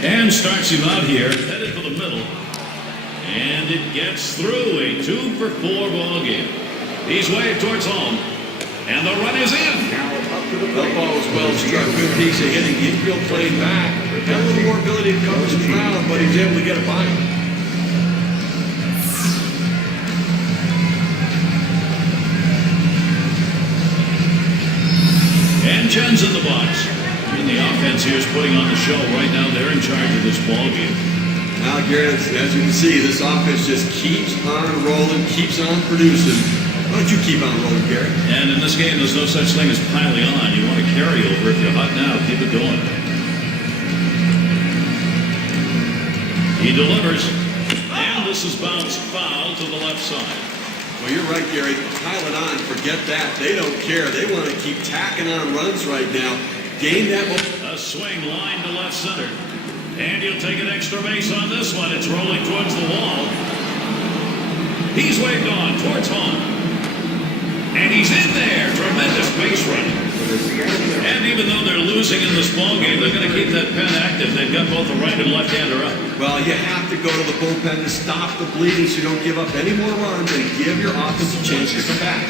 And starts him out here, headed for the middle. And it gets through. A 2-for-4 ball game. He's waved towards home. And the run is in. Now up That ball was well struck. Good piece of hitting. Infield played back. Got a little more ability to cover some ground, but he was able to get it by him. And Jen's in the box. And the offense here is putting on the show. Right now, they're in charge of this ball game. Now, Garrett, as you can see, this offense just keeps on rolling, keeps on producing. Why don't you keep on rolling, Garrett? And in this game, there's no such thing as piling on. You want to carry over. If you're hot now, keep it going. He delivers. And this is bounced foul to the left side. Well, you're right, Gary. Pile it on. Forget that. They don't care. They want to keep tacking on runs right now. Gain that momentum. A swing line to left center. And he'll take an extra base on this one. It's rolling towards the wall. He's waved on towards home. And he's in there. Tremendous base running. And even though they're losing in this ball game, they're going to keep that pen active. They've got both the right and left-hander up. Well, you have to go to the bullpen to stop the bleeding so you don't give up any more runs and give your offense a chance to come back.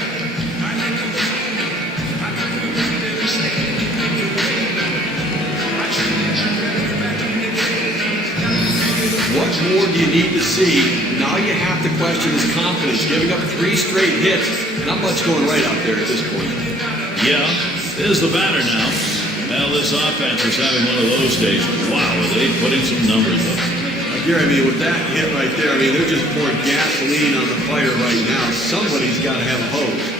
What more do you need to see? Now you have to question his confidence. Giving up 3 straight hits. Not much going right out there at this point. Yeah, there's the batter now. Well, this offense is having one of those days. Wow, are they putting some numbers up? Gary, I mean, with that hit right there, I mean, they're just pouring gasoline on the fire right now. Somebody's got to have a hose.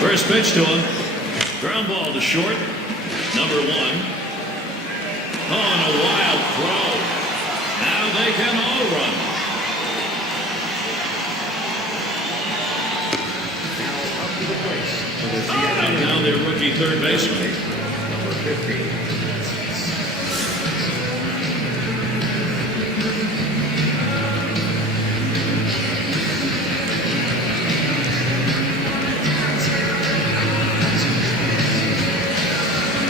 First pitch to him. Ground ball to short. Number 1. Oh, and a wild throw. Now they can all run. Now up to the plate for the Seattle. And now their rookie third baseman. Number 15.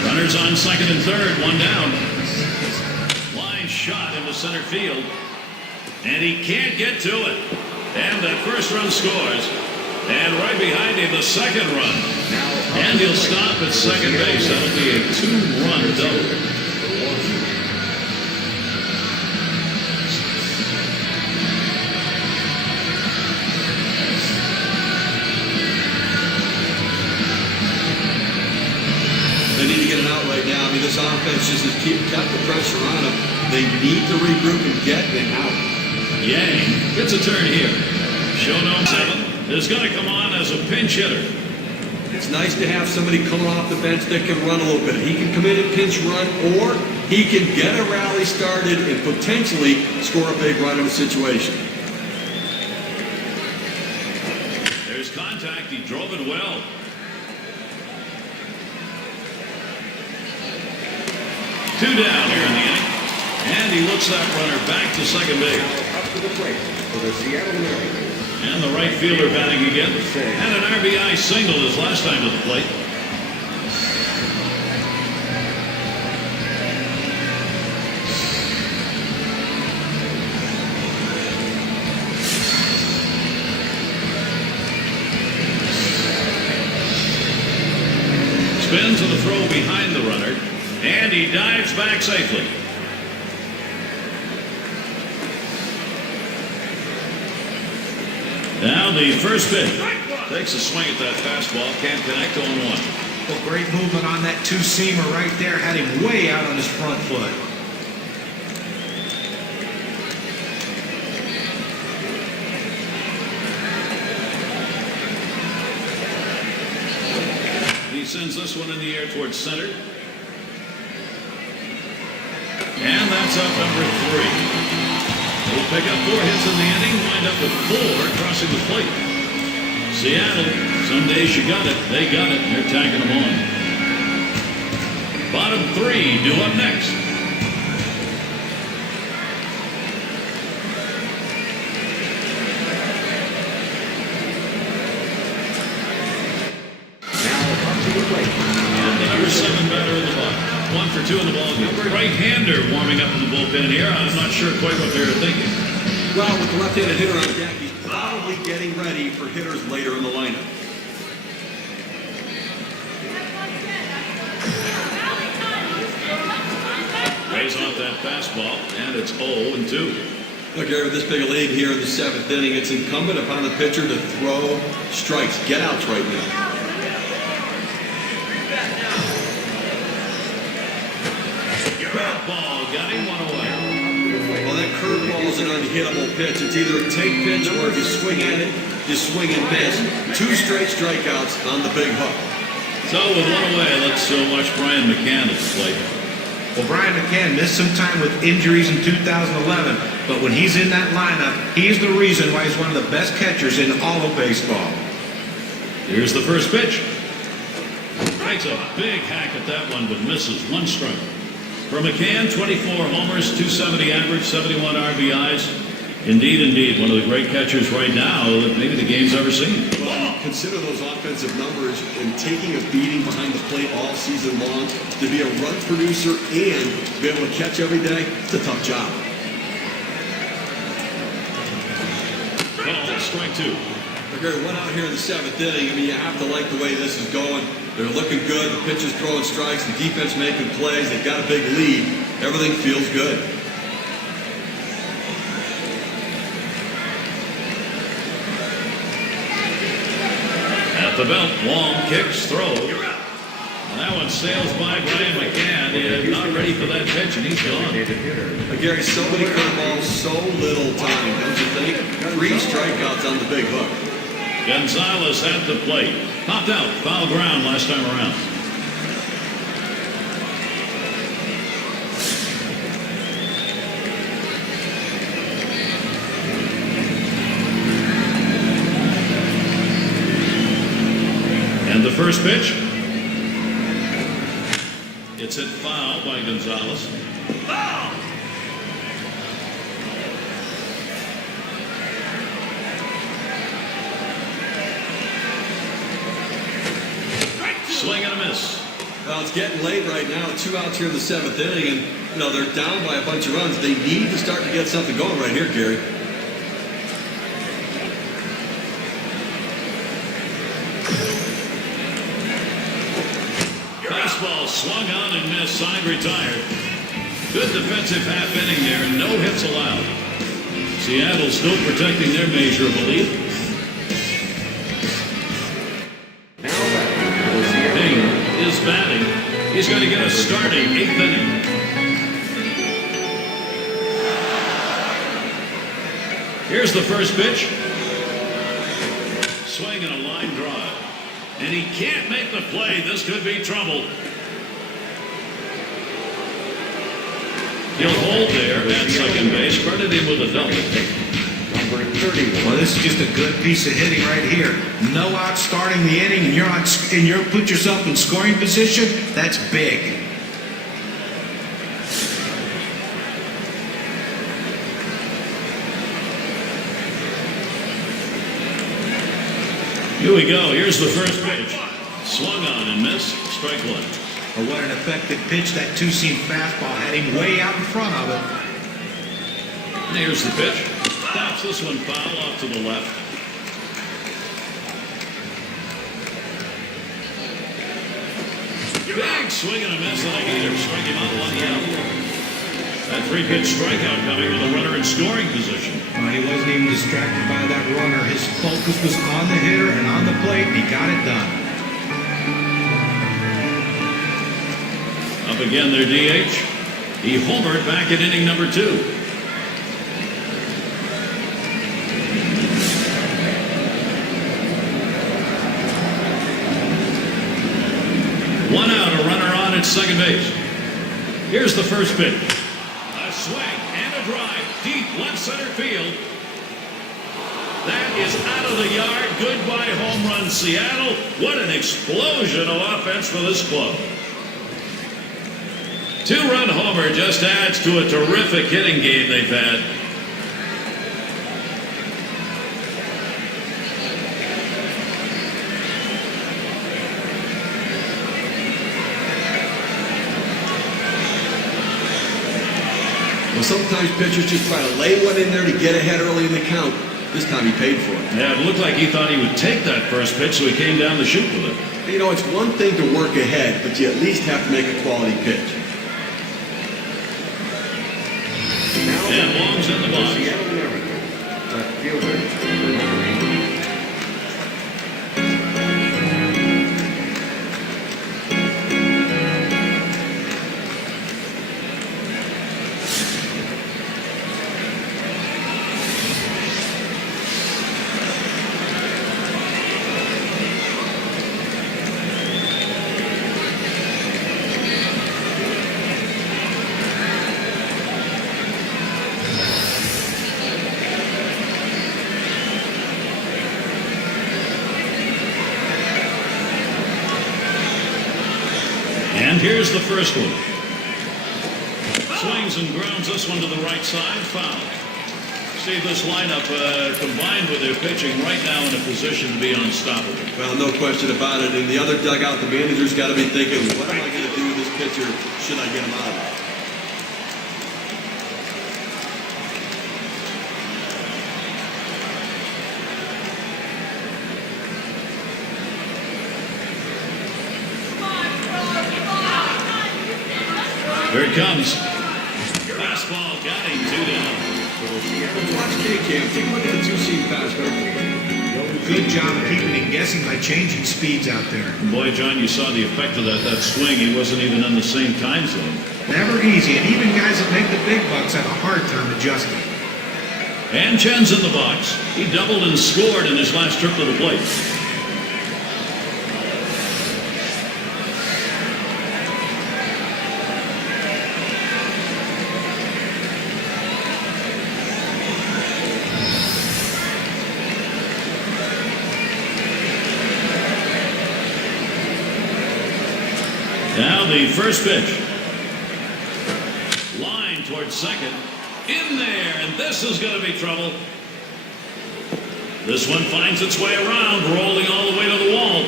Runners on second and third, one down. Line shot into center field. And he can't get to it. And that first run scores. And right behind him, the second run. And he'll stop at second base. That'll be a 2-run double. They need to get it out right now. I mean, this offense just has kept the pressure on them. They need to regroup and get it out. Yang gets a turn here. Showdown 7 is going to come on as a pinch hitter. It's nice to have somebody coming off the bench that can run a little bit. He can come in and pinch run, or he can get a rally started and potentially score a big run in a situation. There's contact. He drove it well. Two down here in the inning. And he looks that runner back to second base. Now up to the plate for the Seattle Mariners. And the right fielder batting again. And an RBI single his last time to the plate. Spin to the throw behind the runner. And he dives back safely. Now the first pitch. Takes a swing at that fastball. Can't connect on 1. Well, great movement on that two-seamer right there. Had him way out on his front foot. He sends this one in the air towards center. And that's out number 3. He'll pick up 4 hits in the inning, wind up with 4 crossing the plate. Seattle, some days you got it, they got it, and they're tagging them on. Bottom 3 due up next. batter in the box. 1 for 2 in the ball game. Right-hander warming up in the bullpen here. I'm not sure quite what they were thinking. Well, with the left-handed hitter on deck, he's probably getting ready for hitters later in the lineup. Raise off that fastball, and it's 0-2. Look, Gary, with this big a lead here in the 7th inning, it's incumbent upon the pitcher to throw strikes, get outs right now. Ball got him 1 away. Well, that curveball is an unhittable pitch. It's either a take pitch or if you swing at it, you swing and miss. 2 straight strikeouts on the big hook. So with 1 away, let's watch Brian McCann at the plate. Well, Brian McCann missed some time with injuries in 2011, but when he's in that lineup, he's the reason why he's one of the best catchers in all of baseball. Here's the first pitch. Takes a big hack at that one, but misses. 1 strike. For McCann, 24 homers, 270 average, 71 RBIs. Indeed, one of the great catchers right now that maybe the game's ever seen. Well, consider those offensive numbers and taking a beating behind the plate all season long. To be a run producer and be able to catch every day, it's a tough job. Ball, strike 2. Gary, 1 out here in the 7th inning. I mean, you have to like the way this is going. They're looking good. The pitcher's throwing strikes. The defense making plays. They've got a big lead. Everything feels good. At the belt, Wong kicks, throws. And that one sails by Brian McCann. He is not ready for that pitch, and he's gone. Gary, so many curveballs, so little time, don't you think? 3 strikeouts on the big hook. Gonzalez at the plate. Popped out, foul ground last time around. And the first pitch. It's hit foul by Gonzalez. Foul! Swing and a miss. Well, it's getting late right now. 2 outs here in the 7th inning, and they're down by a bunch of runs. They need to start to get something going right here, Gary. Baseball swung on and missed. Side retired. Good defensive half inning there, and no hits allowed. Seattle still protecting their measure of a lead. Is batting. He's going to get a starting 8th inning. Here's the first pitch. Swing and a line drive. And he can't make the play. This could be trouble. He'll hold there at second base. Credit him with a double. Well, this is just a good piece of hitting right here. No out starting the inning, and you're put yourself in scoring position. That's big. Here we go. Here's the first pitch. Swung on and missed. Strike 1. Well, what an effective pitch. That 2-seam fastball had him way out in front of it. And here's the pitch. Stops this one foul off to the left. Big swing and a miss on a heater. Strike him out 1 out. That 3-pitch strikeout coming with a runner in scoring position. Well, he wasn't even distracted by that runner. His focus was on the hitter and on the plate. He got it done. Up again, their DH. He homered back at inning number 2. At second base. Here's the first pitch. A swing and a drive deep left center field. That is out of the yard. Goodbye home run, Seattle. What an explosion of offense for this club. 2-run homer just adds to a terrific hitting game they've had. Well, sometimes pitchers just try to lay one in there to get ahead early in the count. This time he paid for it. Yeah, it looked like he thought he would take that first pitch, so he came down to shoot with it. You know, it's one thing to work ahead, but you at least have to make a quality pitch. And Long's in the box. Seattle Mariners, left fielder, number 8. And here's the first one. Swings and grounds this one to the right side, foul. See this lineup combined with their pitching right now in a position to be unstoppable. Well, no question about it. In the other dugout, the manager's got to be thinking, what am I going to do with this pitcher? Should I get him out of it? Here it comes. Fastball got him, 2 down. Watch K-Cam. Take a look at the two-seam fastball. Good job of keeping him guessing by changing speeds out there. And boy, John, you saw the effect of that swing. He wasn't even in the same time zone. Never easy, and even guys that make the big bucks have a hard time adjusting. And Chen's in the box. He doubled and scored in his last trip to the plate. Now the first pitch. Line towards second. In there, and this is going to be trouble. This one finds its way around, rolling all the way to the wall.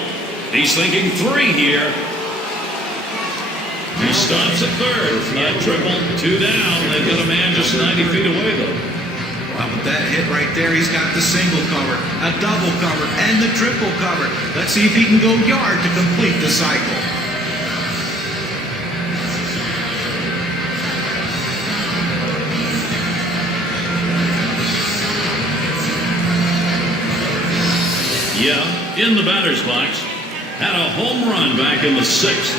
He's thinking 3 here. He stops at third. Not triple, 2 down. They've got a man just 90 feet away, though. Well, with that hit right there, he's got the single cover, a double cover, and the triple cover. Let's see if he can go yard to complete the cycle. Yeah, in the batter's box. Had a home run back in the 6th.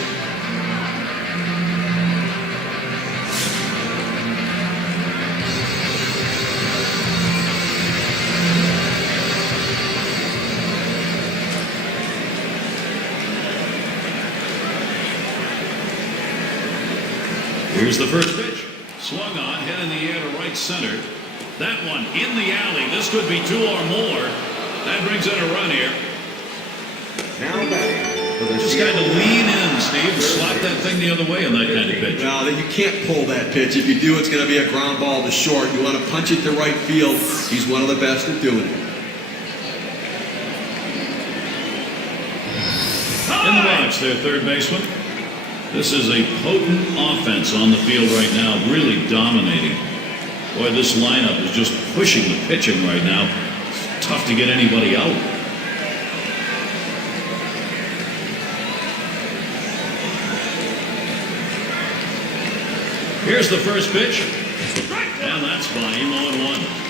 Here's the first pitch. Swung on, hit in the air to right center. That one in the alley. This could be 2 or more. That brings in a run here. Now batting for the Just got to lean in, Steve, and slap that thing the other way on that kind of pitch. Well, you can't pull that pitch. If you do, it's going to be a ground ball to short. You want to punch it to right field. He's one of the best at doing it. In the box, their third baseman. This is a potent offense on the field right now, really dominating. Boy, this lineup is just pushing the pitching right now. It's tough to get anybody out. Here's the first pitch. And that's by him, 0-1.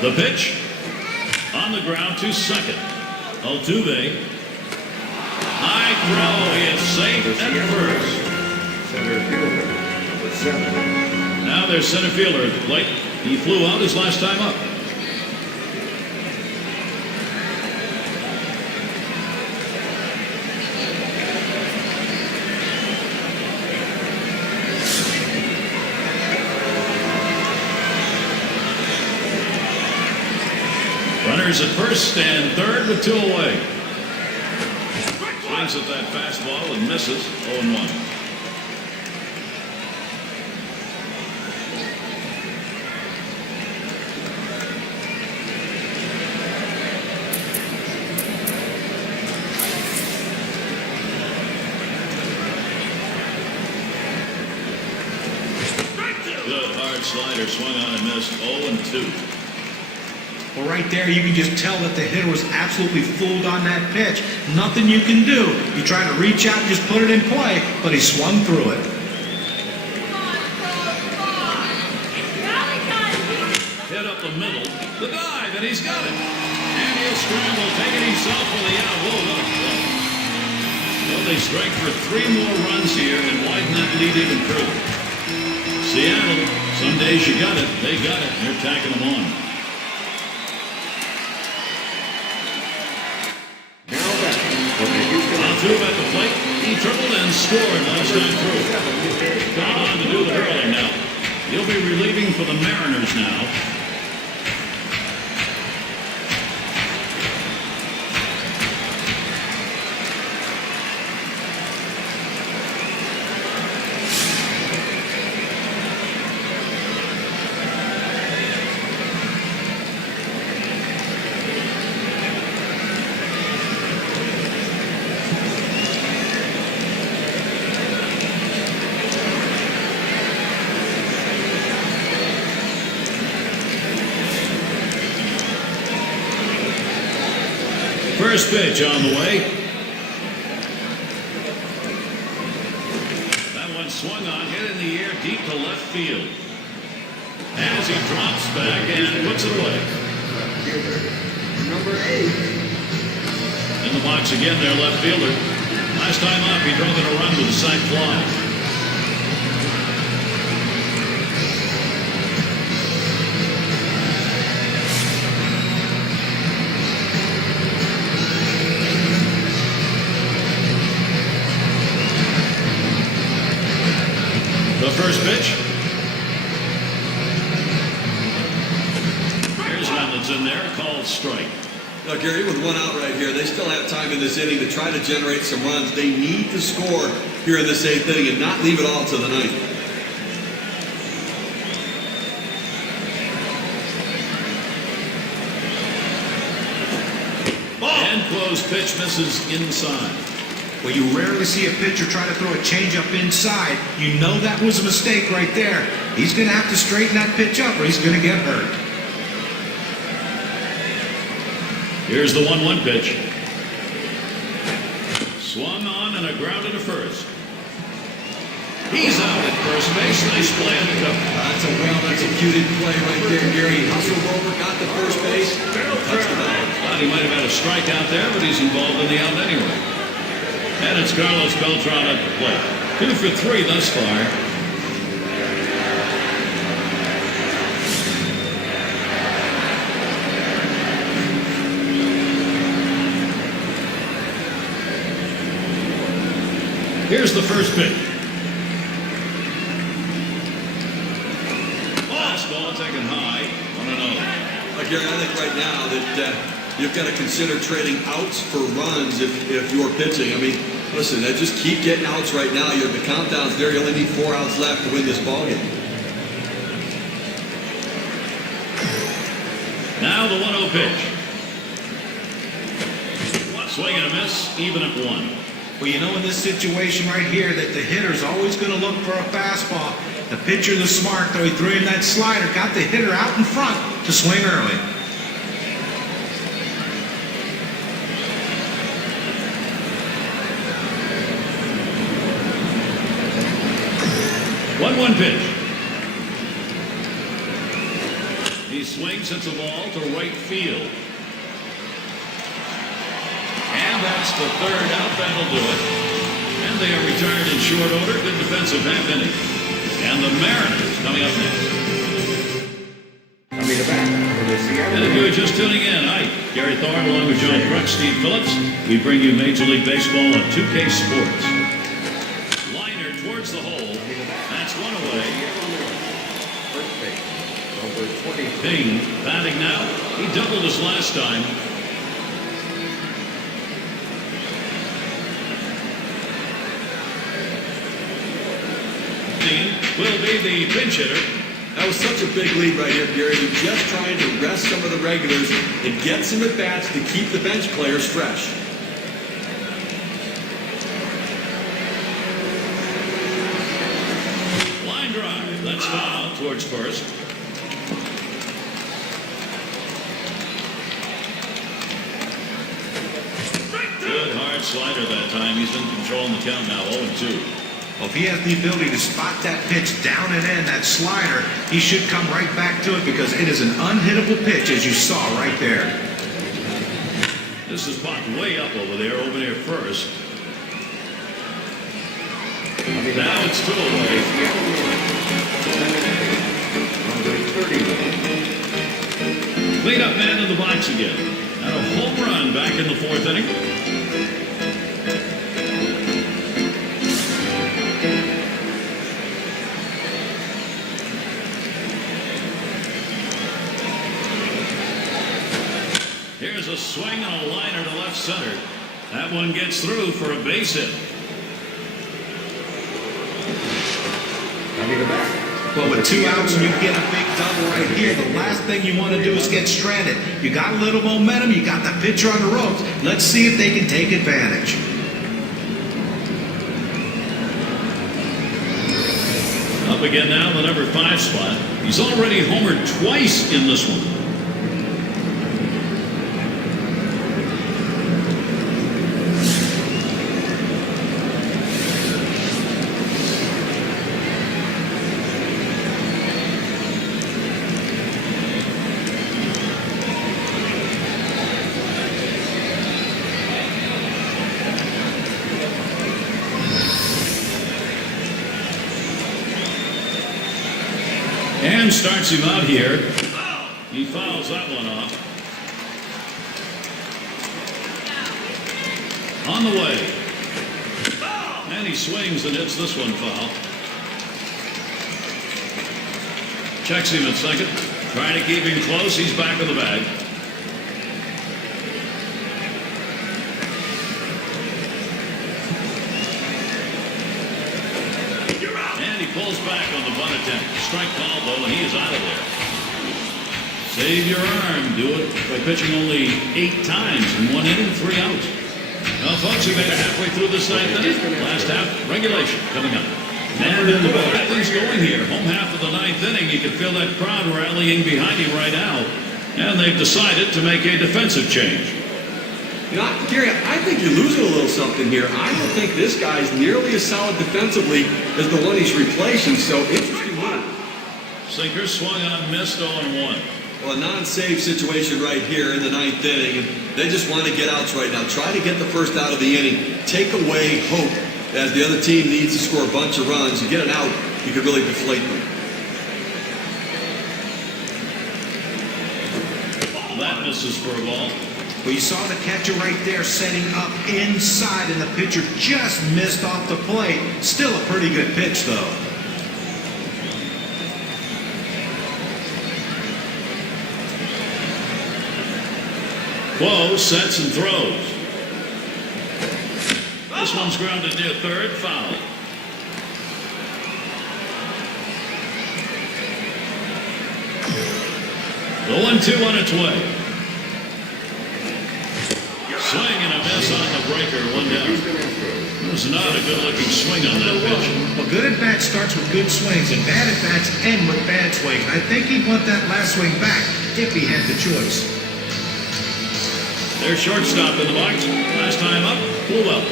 The pitch on the ground to second. Altuve. High throw. He is safe at first. center fielder, number 7. Now their center fielder at the plate. He flew out his last time up. Runners at first and third with 2 away. Swings at that fastball and misses. 0-1. hard slider swung on and missed. 0-2. Well, right there, you can just tell that the hitter was absolutely fooled on that pitch. Nothing you can do. You try to reach out and just put it in play, but he swung through it. Hit up the middle. The dive, and he's got it. And he'll scramble, taking himself for the out. Whoa, what a play. Well, they strike for 3 more runs here and widen that lead even further. Seattle, some days you got it. They got it. They're tacking them on. Two at the plate. He tripled and scored last time through. Going on to do the hurling now. He'll be relieving for the Mariners now. First pitch on the way. That one swung on, hit in the air deep to left field. As he drops back and puts it away. Number 8. In the box again, their left fielder. Last time up, he drove in a run with a sac fly. The first pitch. Here's one that's in there, called strike. Now, Gary, with 1 out right here, they still have time in this inning to try to generate some runs. They need to score here in this 8th inning and not leave it all to the 9th. And closed pitch misses inside. Well, you rarely see a pitcher try to throw a changeup inside. You know that was a mistake right there. He's going to have to straighten that pitch up or he's going to get hurt. Here's the 1-1 pitch. Swung on and a ground to first. He's out at first base. Nice play on the cover. That's a well-executed play right there, Gary. He hustled over, got to first base, touched the ball. Thought he might have had a strikeout there, but he's involved in the out anyway. And it's Carlos Beltran at the plate. 2 for 3 thus far. Here's the first pitch. Ball taken high. 1-0. Gary, I think right now that you've got to consider trading outs for runs if you're pitching. I mean, listen, just keep getting outs right now. The countdown's there. You only need 4 outs left to win this ballgame. Now the 1-0 pitch. Swing and a miss, even at 1. Well, you know in this situation right here that the hitter's always going to look for a fastball. The pitcher, the smart, though, he threw in that slider, got the hitter out in front to swing early. One pitch. He swings, hits the ball to right field. And that's the 3rd out. That'll do it. And they are retired in short order. Good defensive half inning. And the Mariners coming up next. Coming back for the Seattle. And if you are just tuning in, hi, Gary Thorne along with John Kruk, Steve Phillips. We bring you Major League Baseball on 2K Sports. Liner towards the hole. That's one away. First base, number 20. Bing batting now. He doubled us last time. Will be the pinch hitter. That was such a big lead right here, Gary. You're just trying to rest some of the regulars and get some at-bats to keep the bench players fresh. Line drive. That's foul. towards first. Good hard slider that time. He's in control in the count now, 0-2. Well, if he has the ability to spot that pitch down and in, that slider, he should come right back to it because it is an unhittable pitch, as you saw right there. This is popped way up over there first. Now it's 2 away. Cleanup man in the box again. And a home run back in the 4th inning. Here's a swing and a liner to left center. That one gets through for a base hit. Well, with 2 outs and you get a big double right here, the last thing you want to do is get stranded. You got a little momentum, you got the pitcher on the ropes. Let's see if they can take advantage. Up again now, the number 5 spot. He's already homered twice in this one. And starts him out here. He fouls that one off. On the way. And he swings and hits this one foul. Checks him at second. Trying to keep him close. He's back in the bag. Pulls back on the bunt attempt. Strike call, though, and he is out of there. Save your arm. Do it by pitching only 8 times in 1 inning, 3 outs. Now, folks, we made it halfway through this 9th inning. Last half, regulation coming up. And in the ball, things going here. Home half of the 9th inning. You can feel that crowd rallying behind him right now. And they've decided to make a defensive change. You know, Gary, I think you're losing a little something here. I don't think this guy's nearly as solid defensively as the one he's replacing, so interesting move. Sinker swung on, missed 0-1. Well, a non-save situation right here in the 9th inning, and they just want to get outs right now. Try to get the first out of the inning. Take away hope as the other team needs to score a bunch of runs. You get an out, you could really deflate them. That misses for a ball. Well, you saw the catcher right there setting up inside, and the pitcher just missed off the plate. Still a pretty good pitch, though. Quo sets and throws. This one's grounded near third, foul. The 1-2 on its way. Swing and a miss on the breaker, 1 down. It was not a good-looking swing on that pitch. Well, good at-bat starts with good swings, and bad at-bats end with bad swings. I think he'd want that last swing back if he had the choice. Their shortstop in the box. Last time up, Bluewell.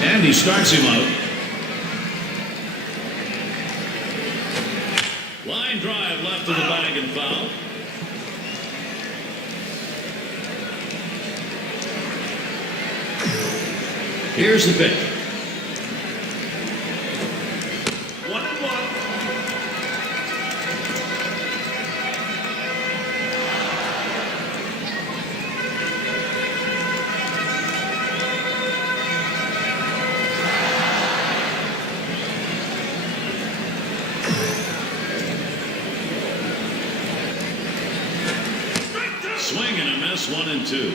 And he starts him out. Line drive left of the bag and foul. Here's the pitch. 1-1. Swing and a miss, 1-2.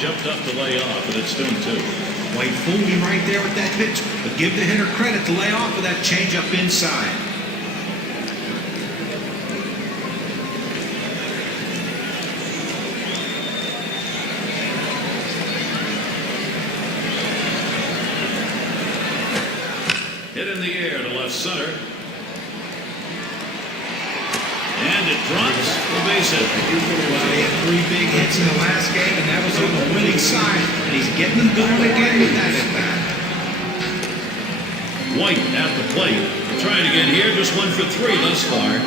changeup tough to lay off, and it's 2-2. White fooled me right there with that pitch, but give the hitter credit to lay off with that changeup inside. Hit in the air to left center. And it drops the base hit. Well, he had 3 big hits in the last game, and that was on the winning side. And he's getting them going again with that at bat. White at the plate. Trying again here, just 1 for 3 thus far.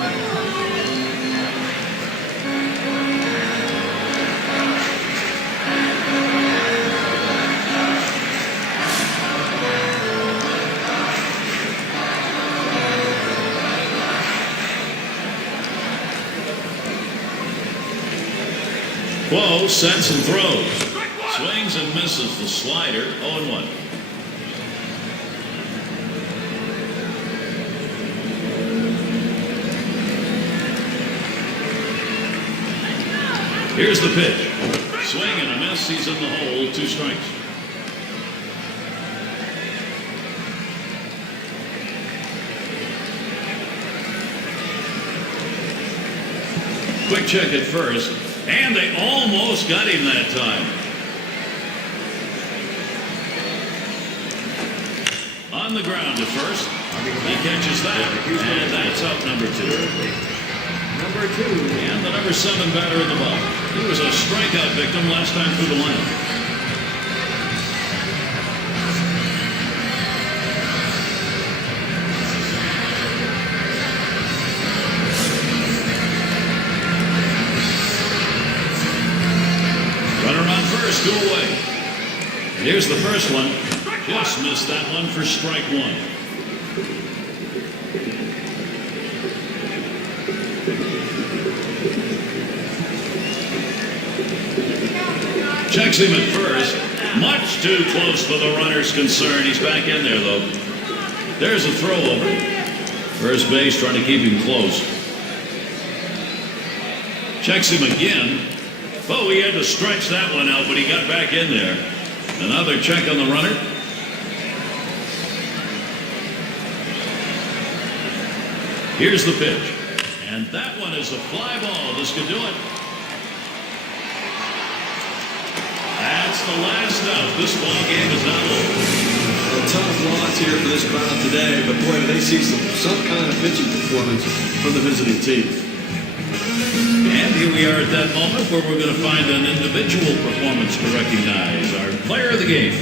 Close, sets and throws. Swings and misses the slider, 0-1. Here's the pitch. Swing and a miss, he's in the hole, 2 strikes. Quick check at first. And they almost got him that time. On the ground at first. He catches that. And that's out number 2. Number 2. And the number 7 batter in the box. He was a strikeout victim last time through the lineup. Two away. And here's the first one. Just missed that one for strike 1. Checks him at first. Much too close for the runner's concern. He's back in there, though. There's a throw over. First base trying to keep him close. Checks him again. Oh, he had to stretch that one out, but he got back in there. Another check on the runner. Here's the pitch. And that one is a fly ball. This could do it. That's the last out. This ball game is not over. A tough loss here for this crowd today, but boy, do they see some kind of pitching performance from the visiting team. And here we are at that moment where we're going to find an individual performance to recognize our player of the game.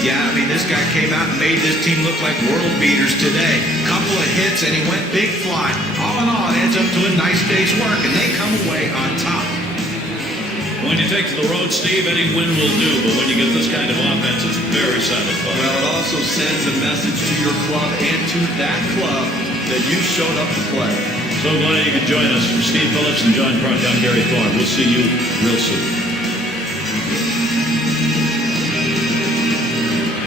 Yeah, I mean, this guy came out and made this team look like world beaters today. Couple of hits, and he went big fly. All in all, it adds up to a nice day's work, and they come away on top. When you take to the road, Steve, any win will do, but when you get this kind of offense, it's very satisfying. Well, it also sends a message to your club and to that club that you showed up to play. So glad you could join us. For Steve Phillips and John Crock, I'm Gary Thorne. We'll see you real soon.